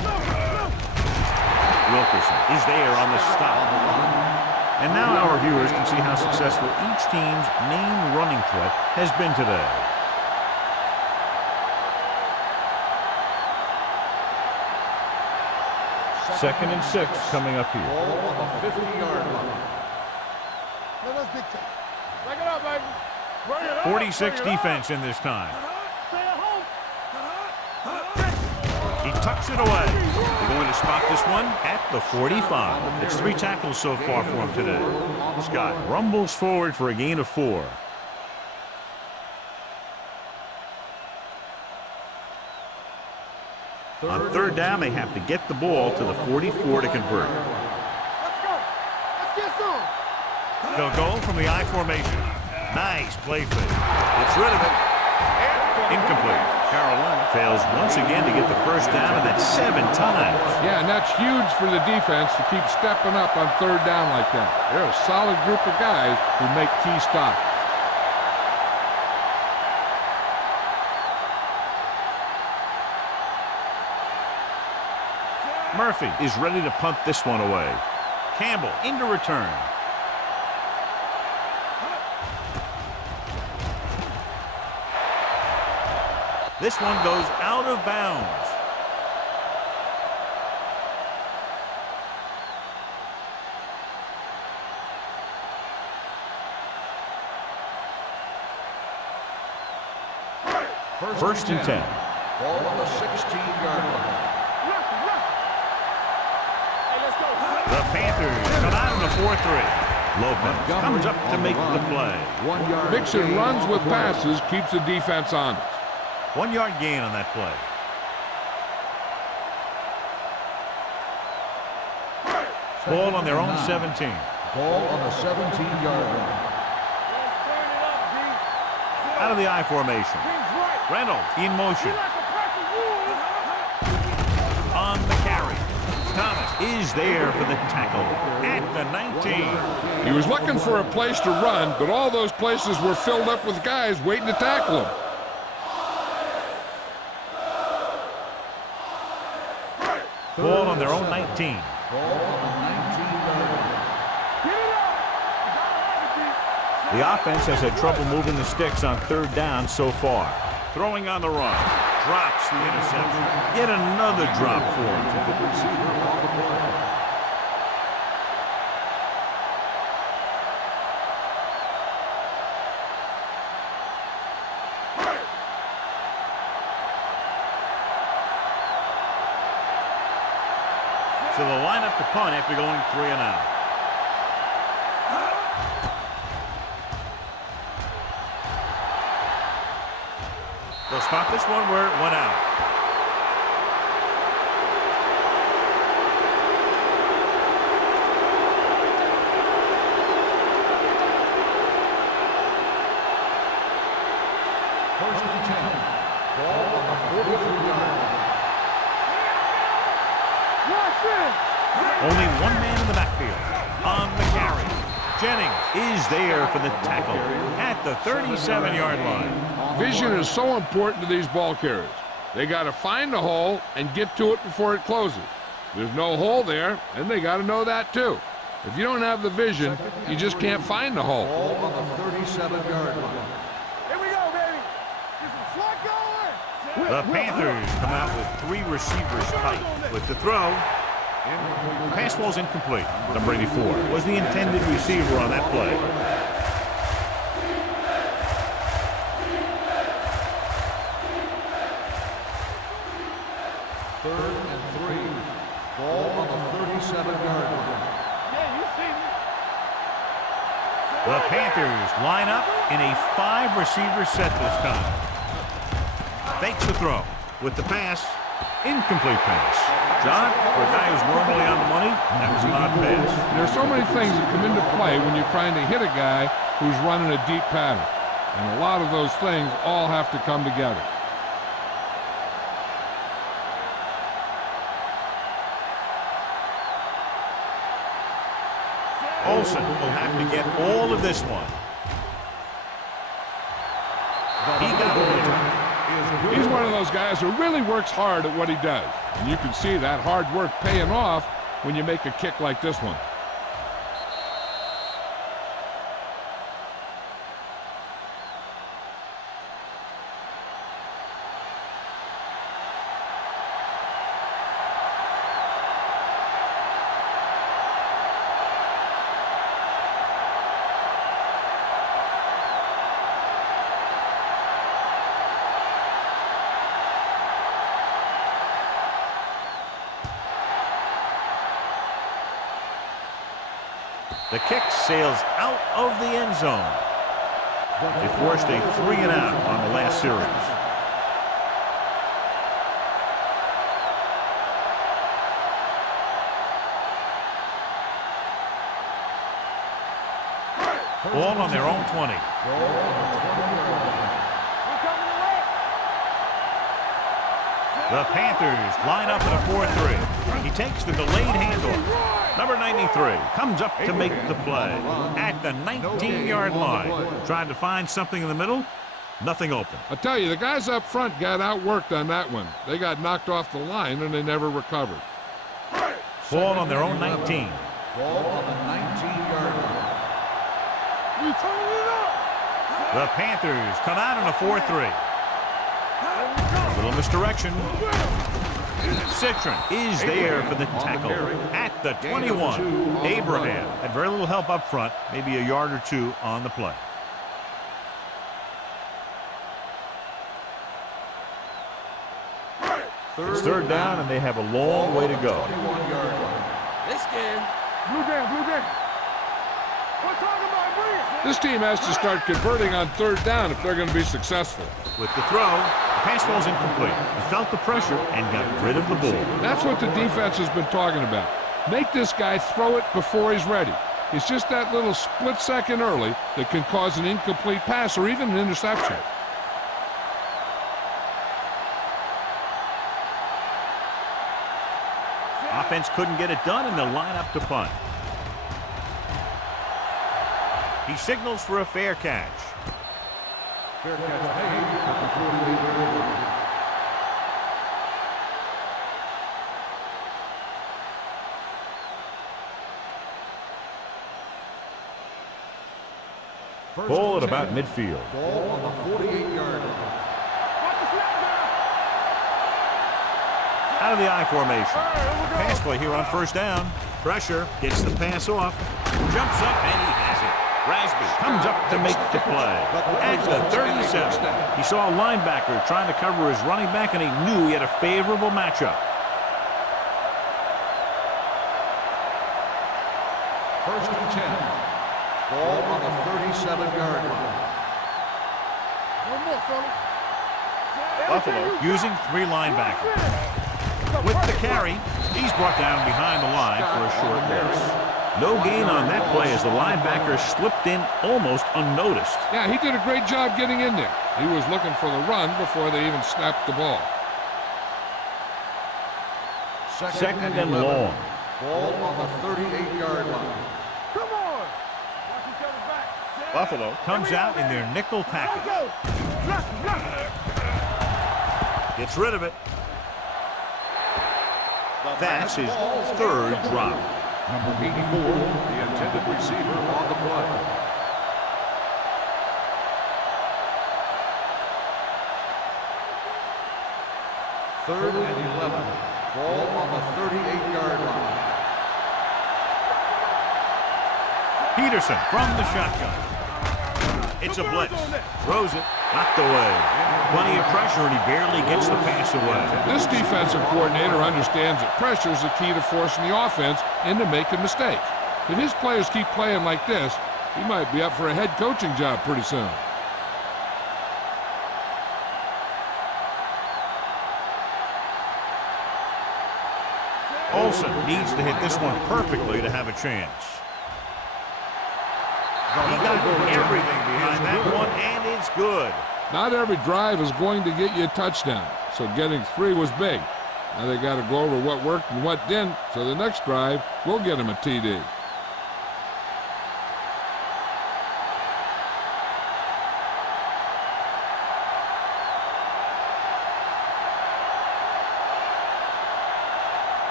Wilkerson is there on the stop. And now our viewers can see how successful each team's main running threat has been today. Second and 6 coming up here. Ball on the 50-yard line. Let's big time. Break it up, baby. Bring it up. 46 defense in this time. Stay at home. He tucks it away. They're going to spot this one at the 45. It's 3 tackles so far for him today. Scott rumbles forward for a gain of 4. On third down, they have to get the ball to the 44 to convert. Let's go. Let's get some. They'll go from the I formation. Nice play fake. Gets rid of it. Incomplete. Carolina fails once again to get the first down, and that's 7 times. Yeah, and that's huge for the defense to keep stepping up on third down like that. They're a solid group of guys who make key stops. Murphy is ready to punt this one away. Campbell into return. This one goes out of bounds. First and 10. Ball on the 16-yard line. The Panthers come out in the 4-3. Lopez comes up to make the play. 1 yard. Mixing runs with passes keeps the defense honest. 1 yard gain on that play. Ball on their own 17. Ball on the 17-yard line. Out of the I formation. Reynolds in motion. On the carry. Thomas is there for the tackle at the 19. He was looking for a place to run, but all those places were filled up with guys waiting to tackle him. Ball on their own 19. Ball on the 19-yard line. The offense has had trouble moving the sticks on third down so far. Throwing on the run. Drops the interception. Yet another drop for him. So they'll line up to punt after going 3 and out. They'll spot this one where it went out. First and 10. Ball on the 43-yard line. Only one man in the back. backfield. On the carry. Jennings is there for the tackle at the 37-yard line. Vision is so important to these ball carriers. They got to find the hole and get to it before it closes. There's no hole there, and they got to know that too. If you don't have the vision, you just can't find the hole. Ball on the 37-yard line. Here we go, baby. Get some slot going. The Panthers come out with 3 receivers tight. With the throw, pass ball's incomplete. Number 84 was the intended receiver on that play. Third and 3. Ball on the 37-yard line. Yeah, you see me. The Panthers line up in a 5-receiver set this time. Fakes the throw. With the pass, incomplete pass. John, for a guy who's normally on the money, that was an odd pass. There's so many things that come into play when you're trying to hit a guy who's running a deep pattern. And a lot of those things all have to come together. Olsen will have to get all of this one. He got it. He's one of those guys who really works hard at what he does. And you can see that hard work paying off when you make a kick like this one. The kick sails out of the end zone. They forced a 3-and-out on the last series. Ball on their own 20. The Panthers line up in a 4-3. He takes the delayed handoff. Number 93 comes up to make the play at the 19-yard line. Trying to find something in the middle. Nothing open. I tell you, the guys up front got outworked on that one. They got knocked off the line and they never recovered. Ball on their own 19. Ball on the 19-yard line. We turning it up. The Panthers come out in a 4-3. A little misdirection. Citron is there for the tackle at the 21. Abraham had very little help up front, maybe a yard or two on the play. It's third down, and they have a long way to go. They scared. Blue game. We're talking about bring it. This team has to start converting on third down if they're going to be successful. With the throw, the pass ball's incomplete. He felt the pressure and got rid of the ball. That's what the defense has been talking about. Make this guy throw it before he's ready. It's just that little split second early that can cause an incomplete pass or even an interception. Offense couldn't get it done, and they'll line up to punt. He signals for a fair catch. Fair catch made at the 48-yard line. Ball at about midfield. Ball on the 48-yard line. Out of the I formation. Pass play here on first down. Pressure, gets the pass off. Jumps up, and he has it. Rasby comes up to make the play at the 37. He saw a linebacker trying to cover his running back, and he knew he had a favorable matchup. First and 10. Ball on the 37-yard line. One more, fellas. Buffalo using 3 linebackers. With the carry, he's brought down behind the line for a short loss. No gain on that play as the linebacker slipped in almost unnoticed. Yeah, he did a great job getting in there. He was looking for the run before they even snapped the ball. Second and long. Ball on the 38-yard line. Come on. Watch each other back. Buffalo comes out in their nickel package. Gets rid of it. That's his third drop. Number 84, the intended receiver on the play. Third and 11. Ball on the 38-yard line. Peterson from the shotgun. It's a blitz. Throws it. Knocked away. Plenty of pressure, and he barely gets the pass away. This defensive coordinator understands that pressure is the key to forcing the offense into making mistakes. If his players keep playing like this, he might be up for a head coaching job pretty soon. Olsen needs to hit this one perfectly to have a chance. He got everything behind that one, and it's good. Not every drive is going to get you a touchdown, so getting 3 was big. Now they got to go over what worked and what didn't, so the next drive will get him a TD.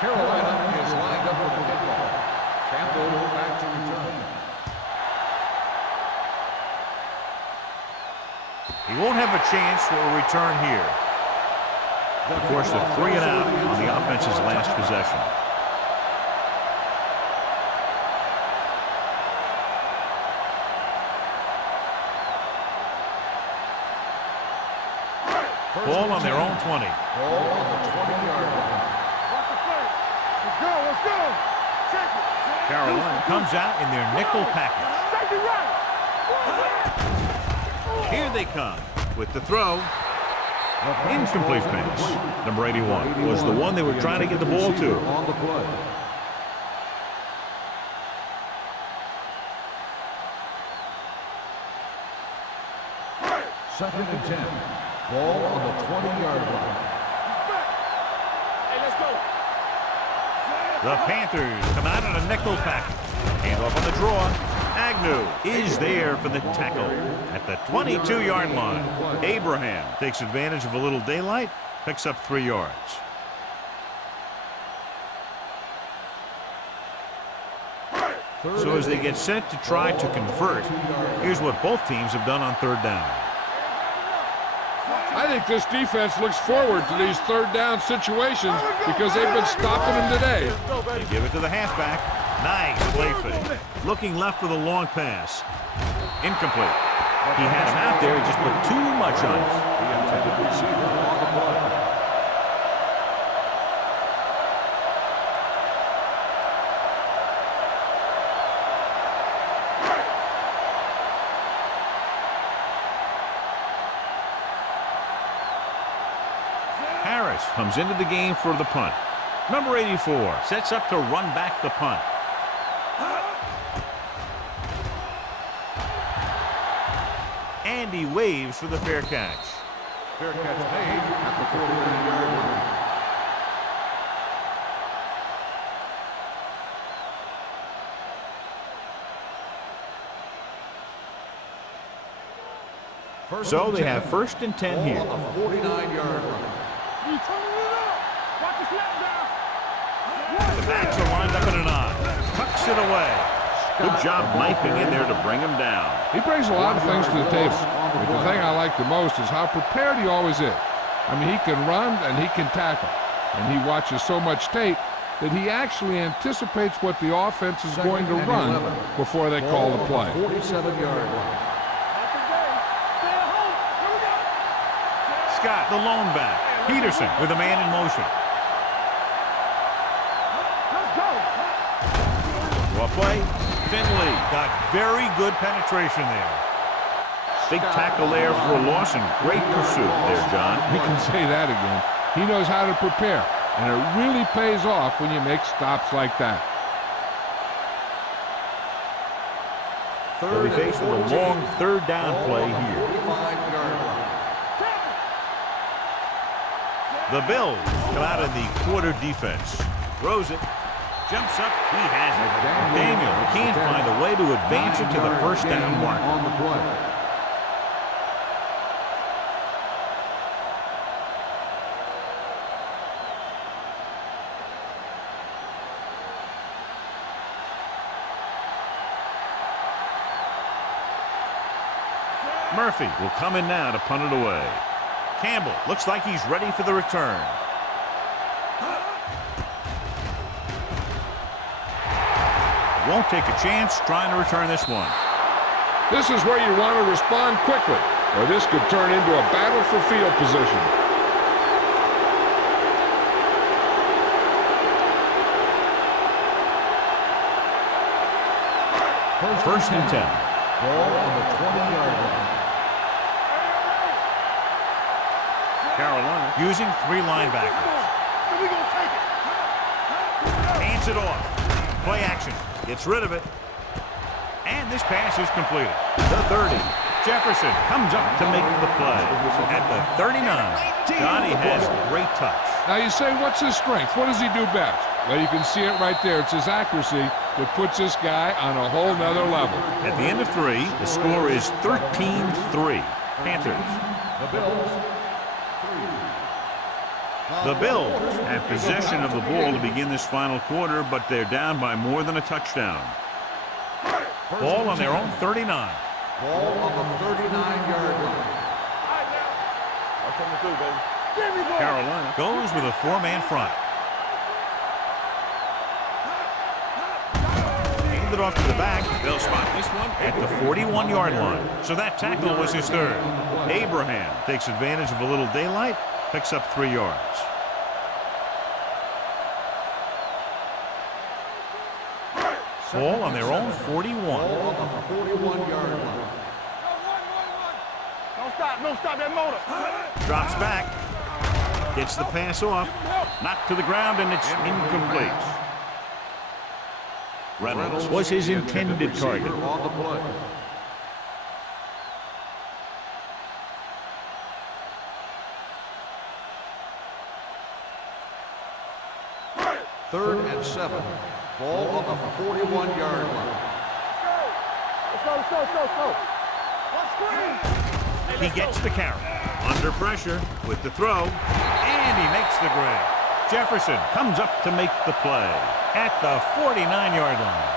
Carolina is lined up for the kickoff. Campbell back to return. He won't have a chance for a return here. Of course, the 3 and out on the offense's last possession. Ball on their own 20. Ball on the 20-yard line. Let's go. Check it. Carolina comes out in their nickel package. Safety right. Here they come with the throw. Incomplete pass. Number 81 was the one they were trying to get the ball to. On the play. Second and 10. Ball on the 20-yard line. Hey, let's go. The Panthers come out in a nickel package. Hand off on the draw. Agnew is there for the tackle at the 22-yard line. Abraham takes advantage of a little daylight, picks up 3 yards. So as they get set to try to convert, here's what both teams have done on third down. I think this defense looks forward to these third down situations because they've been stopping them today. They give it to the halfback. Nice play fake. Looking left for the long pass. Incomplete. He had him out there. He just put too much on it. The intended receiver on the play. Harris comes into the game for the punt. Number 84 sets up to run back the punt. And he waves for the fair catch. Fair catch made at the 49-yard line. So they have first and 10 here. On the 49-yard line. You turning it up. Watch the snap down. The backs are lined up in an eye. Tucks it away. Good job knifing in there to bring him down. He brings a lot of things to the table, but the thing I like the most is how prepared he always is. I mean, he can run and he can tackle, and he watches so much tape that he actually anticipates what the offense is going to run before they call the play. 47-yard line. Scott, the lone back. Peterson with a man in motion. Let's go. Well play. Finley got very good penetration there. Big tackle there for a loss and great pursuit there, John. You can say that again. He knows how to prepare, and it really pays off when you make stops like that. They'll be faced with a long third down play here. 45-yard line. The Bills come out in the quarter defense. Throws it. Jumps up. He has it. Daniel can't find a way to advance it to the first down marker. On the play. Murphy will come in now to punt it away. Campbell looks like he's ready for the return. Won't take a chance trying to return this one. This is where you want to respond quickly, or this could turn into a battle for field position. First and 10. Ball on the 20-yard line. Carolina using 3 linebackers. Hands it off. Play action. Gets rid of it. And this pass is completed. The 30. Jefferson comes up to make the play. At the 39. Johnny has great touch. Now you say, what's his strength? What does he do best? Well, you can see it right there. It's his accuracy that puts this guy on a whole nother level. At the end of 3, the score is 13-3. Panthers. The Bills have possession of the ball to begin this final quarter, but they're down by more than a touchdown. Ball on their own 39. Ball on the 39-yard line. Carolina goes with a 4-man front. Hand it off to the back. They'll spot this one at the 41-yard line. So that tackle was his third. Abraham takes advantage of a little daylight, picks up 3 yards. Ball on their own 41. Ball on the 41-yard line. Don't stop that motor. Drops back. Gets the pass off. Knocked to the ground, and it's incomplete. Reynolds was his intended target. On the play. Third and 7. Ball on the 41-yard line. Let's go. He gets the carry. Under pressure with the throw. And he makes the grab. Jefferson comes up to make the play at the 49-yard line.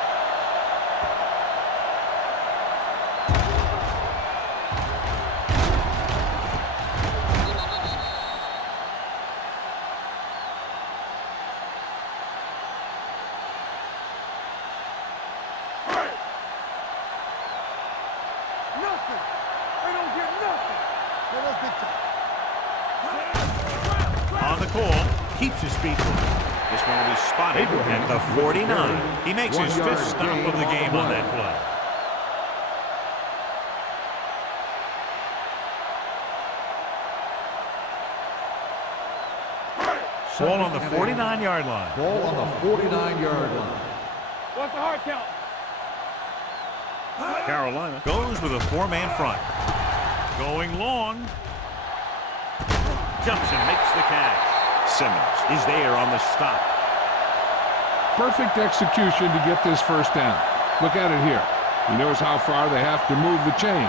On the call, keeps his feet moving. This one will be spotted at the 49. He makes his 5th stop of the game on that play. Ball on the 49-yard line. Ball on the 49-yard line. What's the hard count? Carolina goes with a 4-man front. Going long. Jumps and makes the catch. Simmons is there on the stop. Perfect execution to get this first down. Look at it here. He knows how far they have to move the chain.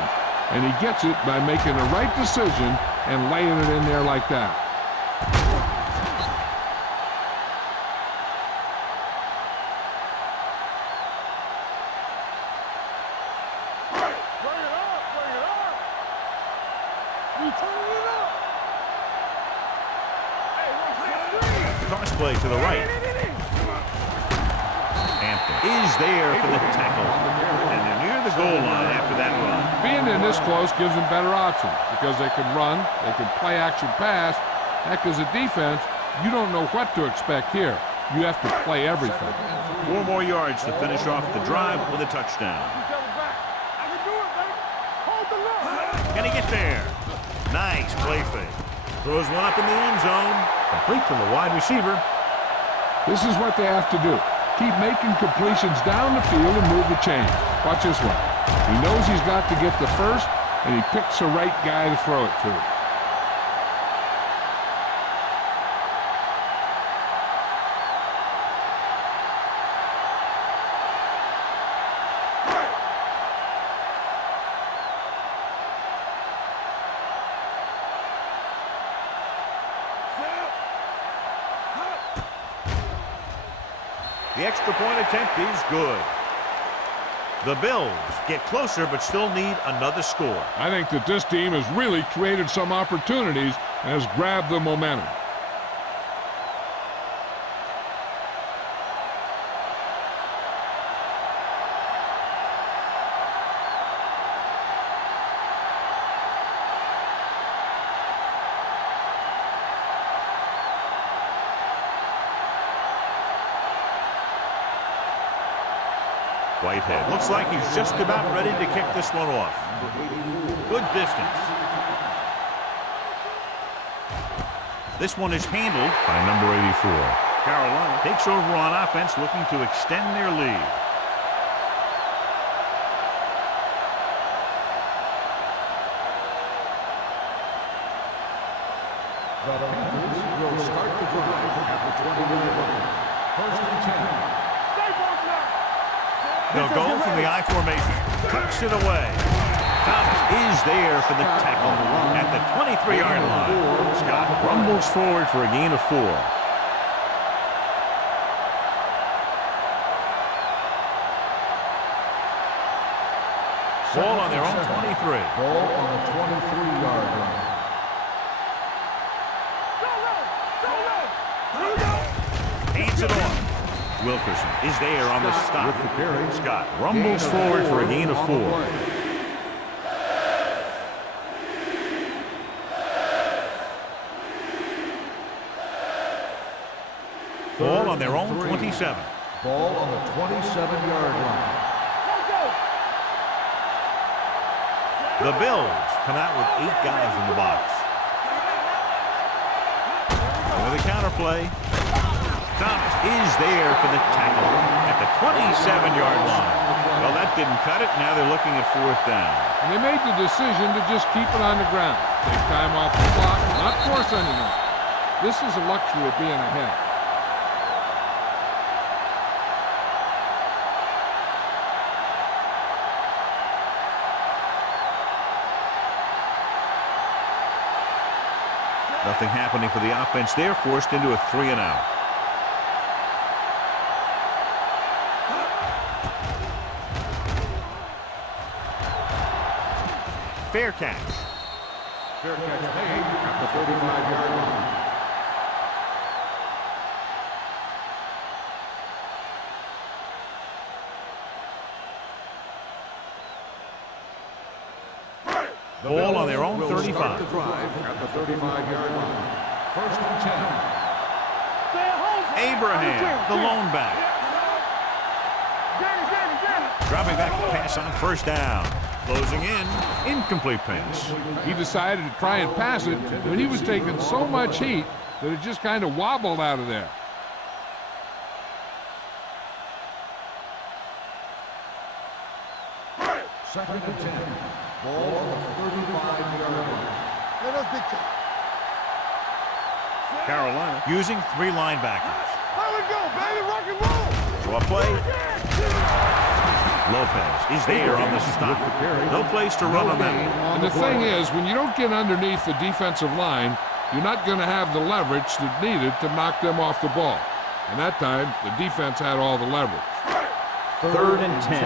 And he gets it by making the right decision and laying it in there like that. Cross play to the right. Hampton is there for the tackle. And they're near the goal line after that run. Being in this close gives them better options because they can run, they can play action pass. Heck, as a defense, you don't know what to expect here. You have to play everything. 4 more yards to finish off the drive with a touchdown. Can he get there? Nice play fake. Throws one up in the end zone. Complete to the wide receiver. This is what they have to do. Keep making completions down the field and move the chain. Watch this one. He knows he's got to get the first, and he picks the right guy to throw it to. The extra point attempt is good. The Bills get closer but still need another score. I think that this team has really created some opportunities and has grabbed the momentum. Whitehead looks like he's just about ready to kick this one off. Good distance. This one is handled by number 84. Carolina takes over on offense, looking to extend their lead. The Panthers will start the drive at the 20-yard line. First and 10. They'll go from the I formation. Cuts it away. Thomas is there for the tackle at the 23-yard line. Scott rumbles forward for a gain of 4. Ball on their own 23. Ball on the 23-yard line. Hands it off. Wilkerson is there on the stop. With the carry. Scott rumbles forward for a gain of 4. Ball on their own 27. Ball on the 27-yard line. The Bills come out with 8 guys in the box. With a counterplay. Thomas is there for the tackle at the 27-yard line. Well, that didn't cut it. Now they're looking at 4th down. And they made the decision to just keep it on the ground. Take time off the clock, not force anything. This is a luxury of being ahead. Nothing happening for the offense there, forced into a 3-and-out. Fair catch. Fair catch made at the 35-yard line. Ball on their own 35. Start the drive at the 35-yard line. First and 10. Abraham, the lone back. Dropping back to pass on 1st down. Closing in, incomplete pass. He decided to try and pass it, but he was taking so much heat that it just kind of wobbled out of there. Second and 10. Ball on the 35-yard line. Carolina using 3 linebackers. There we go, baby, rock and roll. To a play. Lopez is there on the stop. No place to run on that one. And the thing is, when you don't get underneath the defensive line, you're not going to have the leverage that's needed to knock them off the ball. And that time, the defense had all the leverage. Third and 10.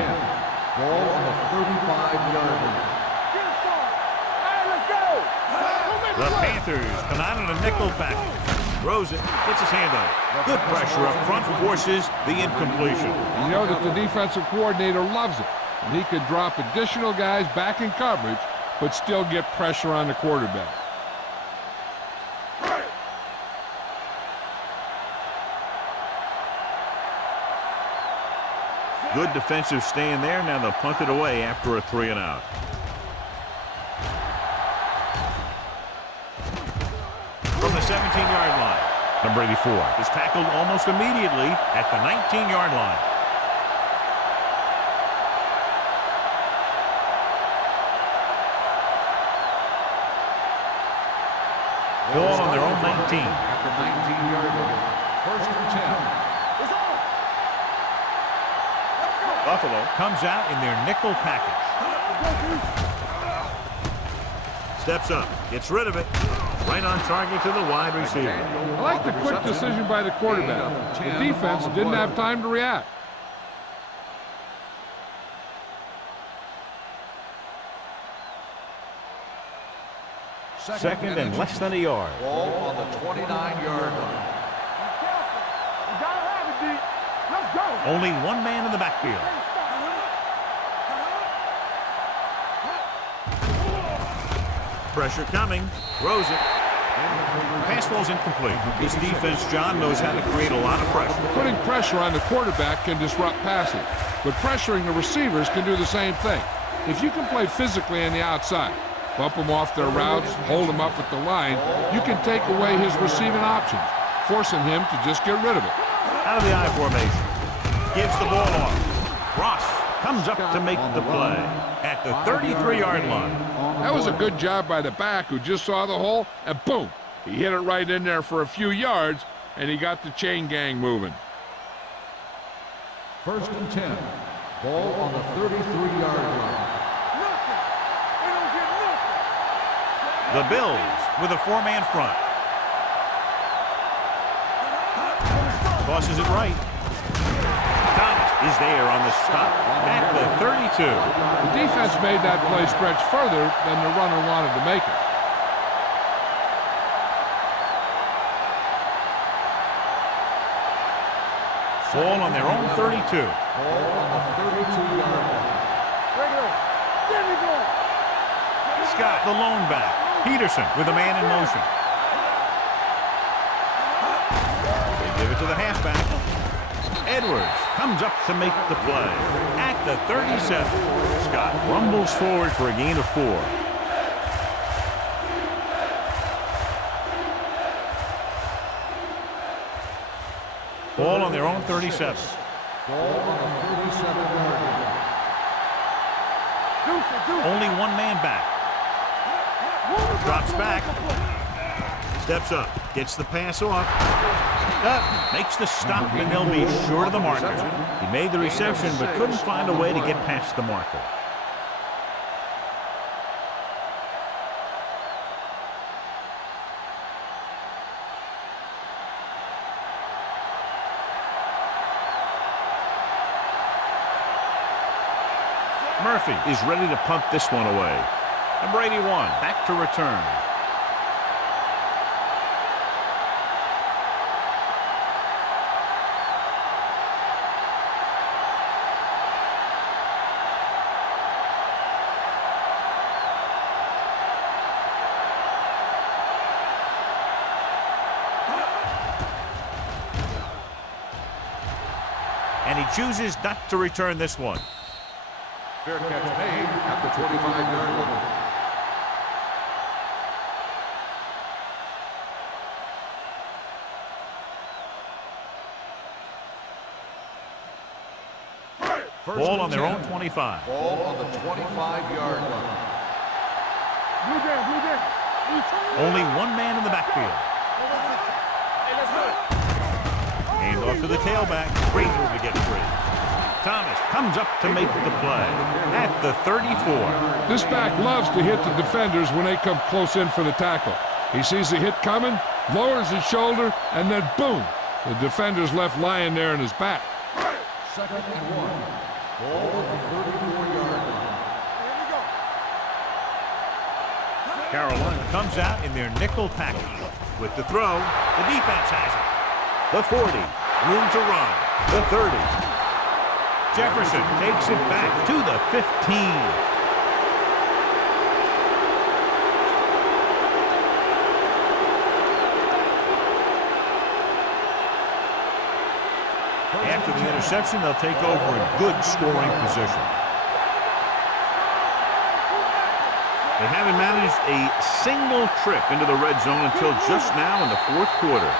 Ball on the 35-yard line. The Panthers come out in a nickel package. Throws it, gets his hand on it. Good pressure up front, forces the incompletion. You know that the defensive coordinator loves it. And he could drop additional guys back in coverage, but still get pressure on the quarterback. Good defensive stand there. Now they'll punt it away after a 3-and-out. From the 17-yard line, number 84 is tackled almost immediately at the 19-yard line. Ball on their own 19. At the 19-yard line. First and 10. Buffalo comes out in their nickel package. Steps up, gets rid of it. Right on target to the wide receiver. I like the quick decision by the quarterback. The defense didn't have time to react. Second and less than a yard. Ball on the 29-yard line. Let's go. Only one man in the backfield. Pressure coming. Throws it. Pass ball's incomplete. This defense, John, knows how to create a lot of pressure. Putting pressure on the quarterback can disrupt passing, but pressuring the receivers can do the same thing. If you can play physically on the outside, bump them off their routes, hold them up at the line, you can take away his receiving options, forcing him to just get rid of it. Out of the I formation. Gives the ball off. Ross comes up to make the play at the 33-yard line. That was a good job by the back who just saw the hole, and boom, he hit it right in there for a few yards, and he got the chain gang moving. First and 10. Ball on the 33-yard line. The Bills with a four-man front. Tosses it right. Thomas is there on the stop at the 32. The defense made that play stretch further than the runner wanted to make it. Ball on their own 32. Ball on the 32-yard line. Scott, the lone back. Peterson with a man in motion. They give it to the halfback. Edwards comes up to make the play at the 37. Scott rumbles forward for a gain of 4. Ball on their own 37. Ball on the 37-yard line. Only one man back. Drops back. Steps up. Gets the pass off. Makes the stop, and they'll be short of the marker. He made the reception, but couldn't find a way to get past the marker. Murphy is ready to punt this one away. Number 81, back to return. And he chooses not to return this one. Fair catch made at the 25-yard line. Ball on their own 25. Ball on the 25-yard line. Only one man in the backfield. Hand off to the tailback. Great move to get free. Thomas comes up to make the play at the 34. This back loves to hit the defenders when they come close in for the tackle. He sees the hit coming, lowers his shoulder, and then boom, the defender's left lying there in his back. Second and 1. Ball on the 34-yard line. Carolina comes out in their nickel package. With the throw, the defense has it. The 40, room to run. The 30. Jefferson takes it back to the 15. After the interception, they'll take over a good scoring position. They haven't managed a single trip into the red zone until just now in the fourth quarter.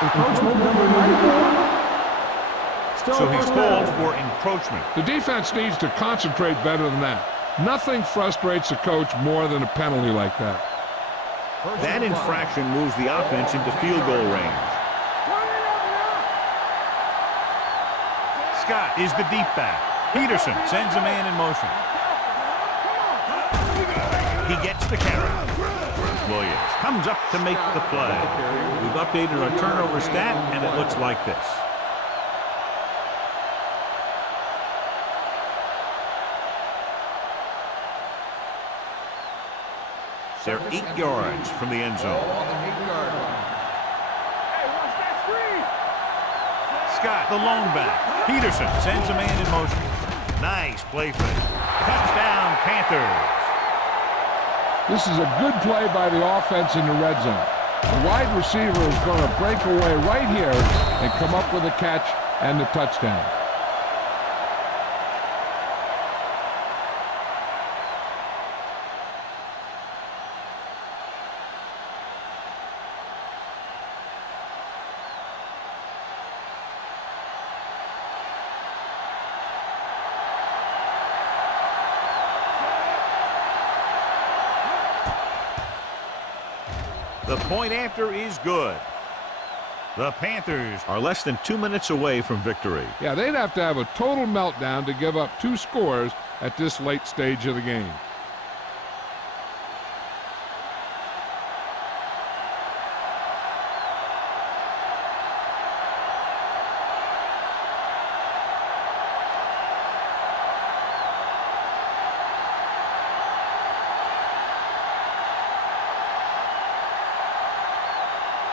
Encroachment number 94. So he's called for encroachment. The defense needs to concentrate better than that. Nothing frustrates a coach more than a penalty like that. That infraction moves the offense into field goal range. Scott is the deep back. Peterson sends a man in motion. He gets the carry. Williams comes up to make the play. We've updated our turnover stat, and it looks like this. They're 8 yards from the end zone. On the 8-yard line. Hey, watch that screen. Scott, the lone back. Peterson sends a man in motion. Nice play fake. Touchdown, Panthers. This is a good play by the offense in the red zone. The wide receiver is going to break away right here and come up with a catch and the touchdown. The point after is good. The Panthers are less than 2 minutes away from victory. Yeah, they'd have to have a total meltdown to give up 2 scores at this late stage of the game.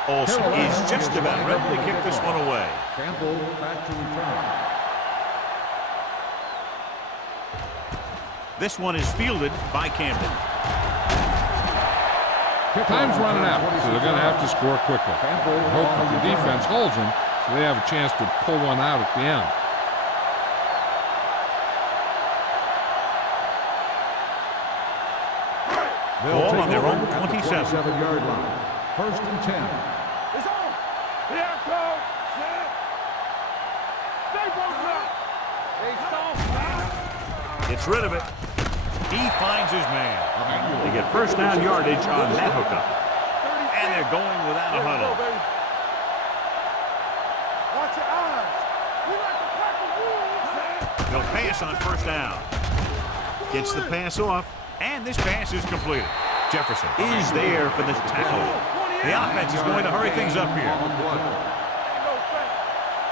Olsen is just about ready to kick this one away. Campbell back to return. This one is fielded by Camden. Time's running out, so they're going to have to score quickly. Campbell I hope that the defense holds them so they have a chance to pull one out at the end. Ball on their own 27-yard line. 1st and 10. It's on. Here it goes. Set. Stay posted up. They soft. Gets rid of it. He finds his man. They get first down yardage on that hookup. And they're going without a huddle. Watch your eyes. We like to pack the rules. They'll pass on first down. Gets the pass off, and this pass is completed. Jefferson is there for the tackle. The offense is going to hurry things up here. Ain't no thing.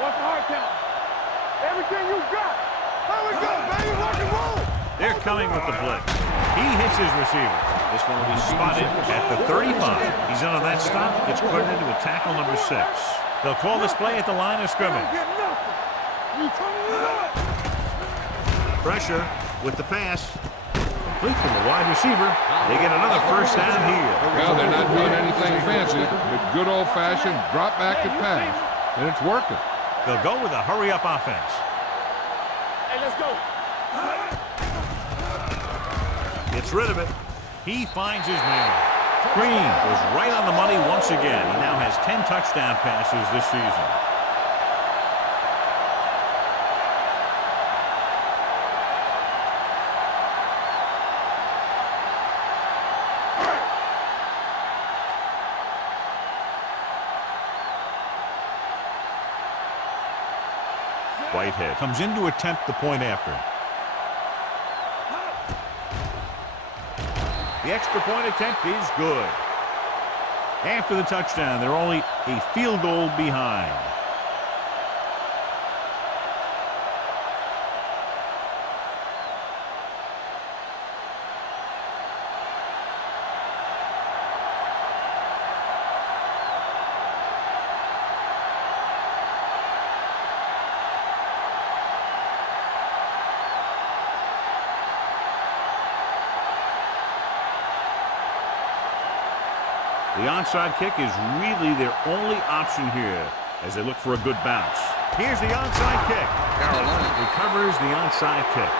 What's the hard count? Everything you got. There we go, baby. Rock and roll. They're coming with the blitz. He hits his receiver. This one will be spotted at the 35. He's in on that stop. Gets credited with tackle number 6. They'll call this play at the line of scrimmage. Get nothing. You told me. Pressure with the pass. Complete from the wide receiver. They get another first down here. Well, they're not doing anything fancy, but good old-fashioned drop back and pass, and it's working. They'll go with a hurry-up offense. Hey, let's go. Gets rid of it. He finds his man. Green was right on the money once again. He now has 10 touchdown passes this season. Whitehead comes in to attempt the point after. The extra point attempt is good. After the touchdown, they're only a field goal behind. The onside kick is really their only option here as they look for a good bounce. Here's the onside kick. Carolina recovers the onside kick.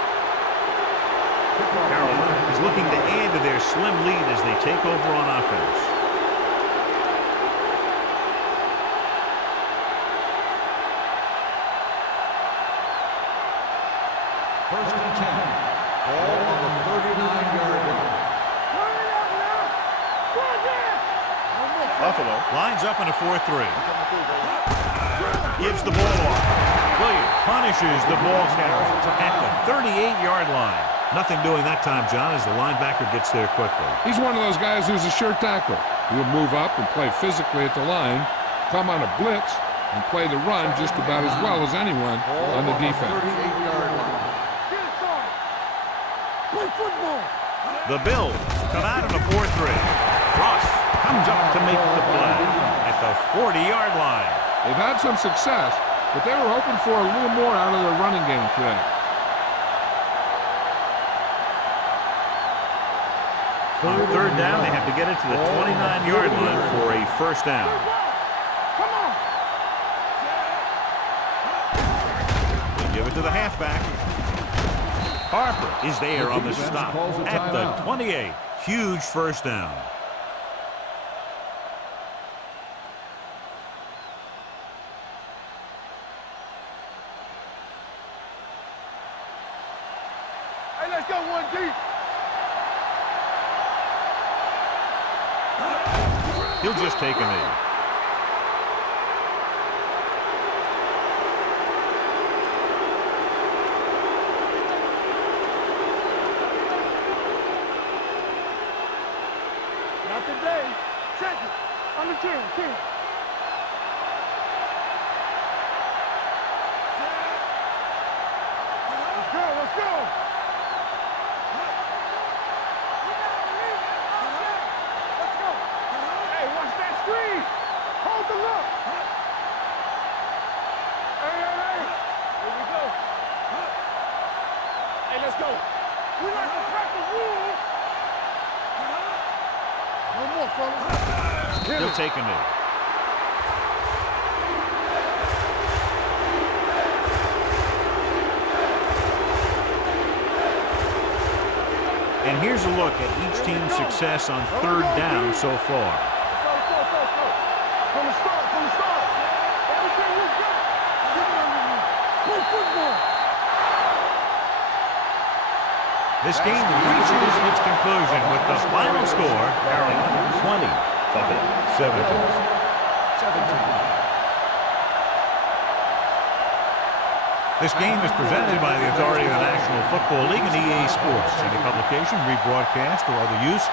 Carolina is looking to add to their slim lead as they take over on offense. First and 10. Ball on the 39-yard line. Buffalo lines up in a 4-3. Gives the ball off. Williams punishes the ball carrier at the 38-yard line. Nothing doing that time, John, as the linebacker gets there quickly. He's one of those guys who's a sure tackler. He'll move up and play physically at the line, come on a blitz, and play the run just about as well as anyone on the defense. 38-yard line. Get it started. Play football. The Bills come out in a 4-3. Ross comes up to make the play at the 40-yard line. They've had some success, but they were hoping for a little more out of their running game today. On third down, they have to get it to the 29-yard line for a first down. Come on. They give it to the halfback. Harper is there on the stop at the 28. Huge first down. Hey, let's go one deep. He'll just take a knee. Not today. Check it. On the 10. Let's go. Hey, watch that screen. Hold the look. Hey. Here we go. Hey, let's go. We like to crack the rules. No more, fellas. He'll take a knee. And here's a look at each team's success on third down so far. From the start. Everything you got. Get on with me. Play football. This game reaches its conclusion with the final score, Carolina 20, Buffalo 17. This game is presented by the authority of the National Football League and EA Sports. Any publication, rebroadcast, or other use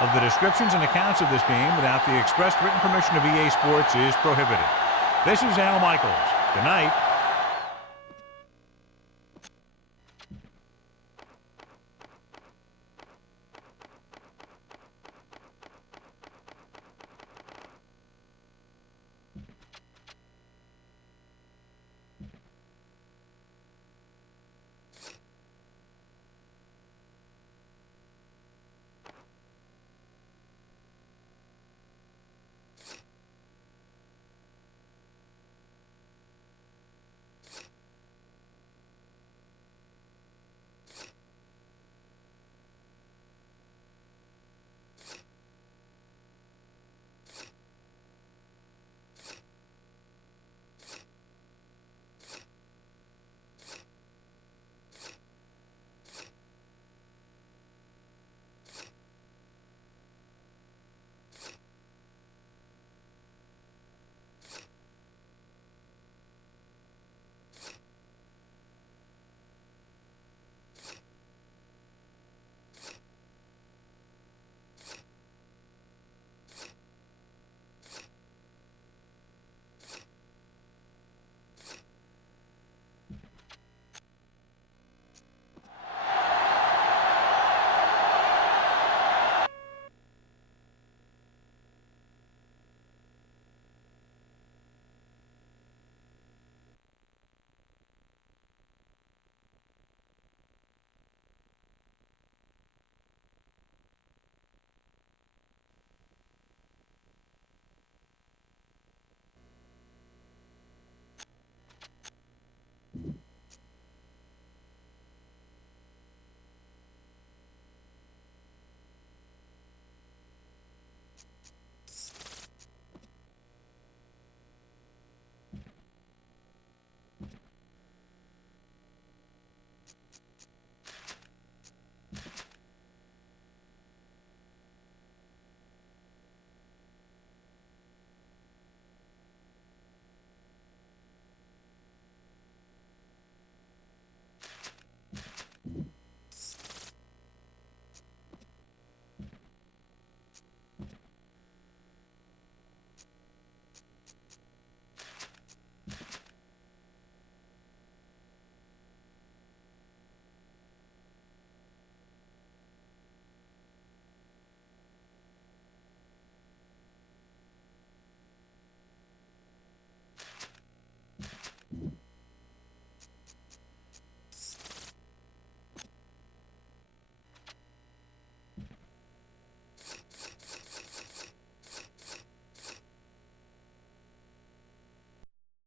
of the descriptions and accounts of this game without the express written permission of EA Sports is prohibited. This is Al Michaels. Good night.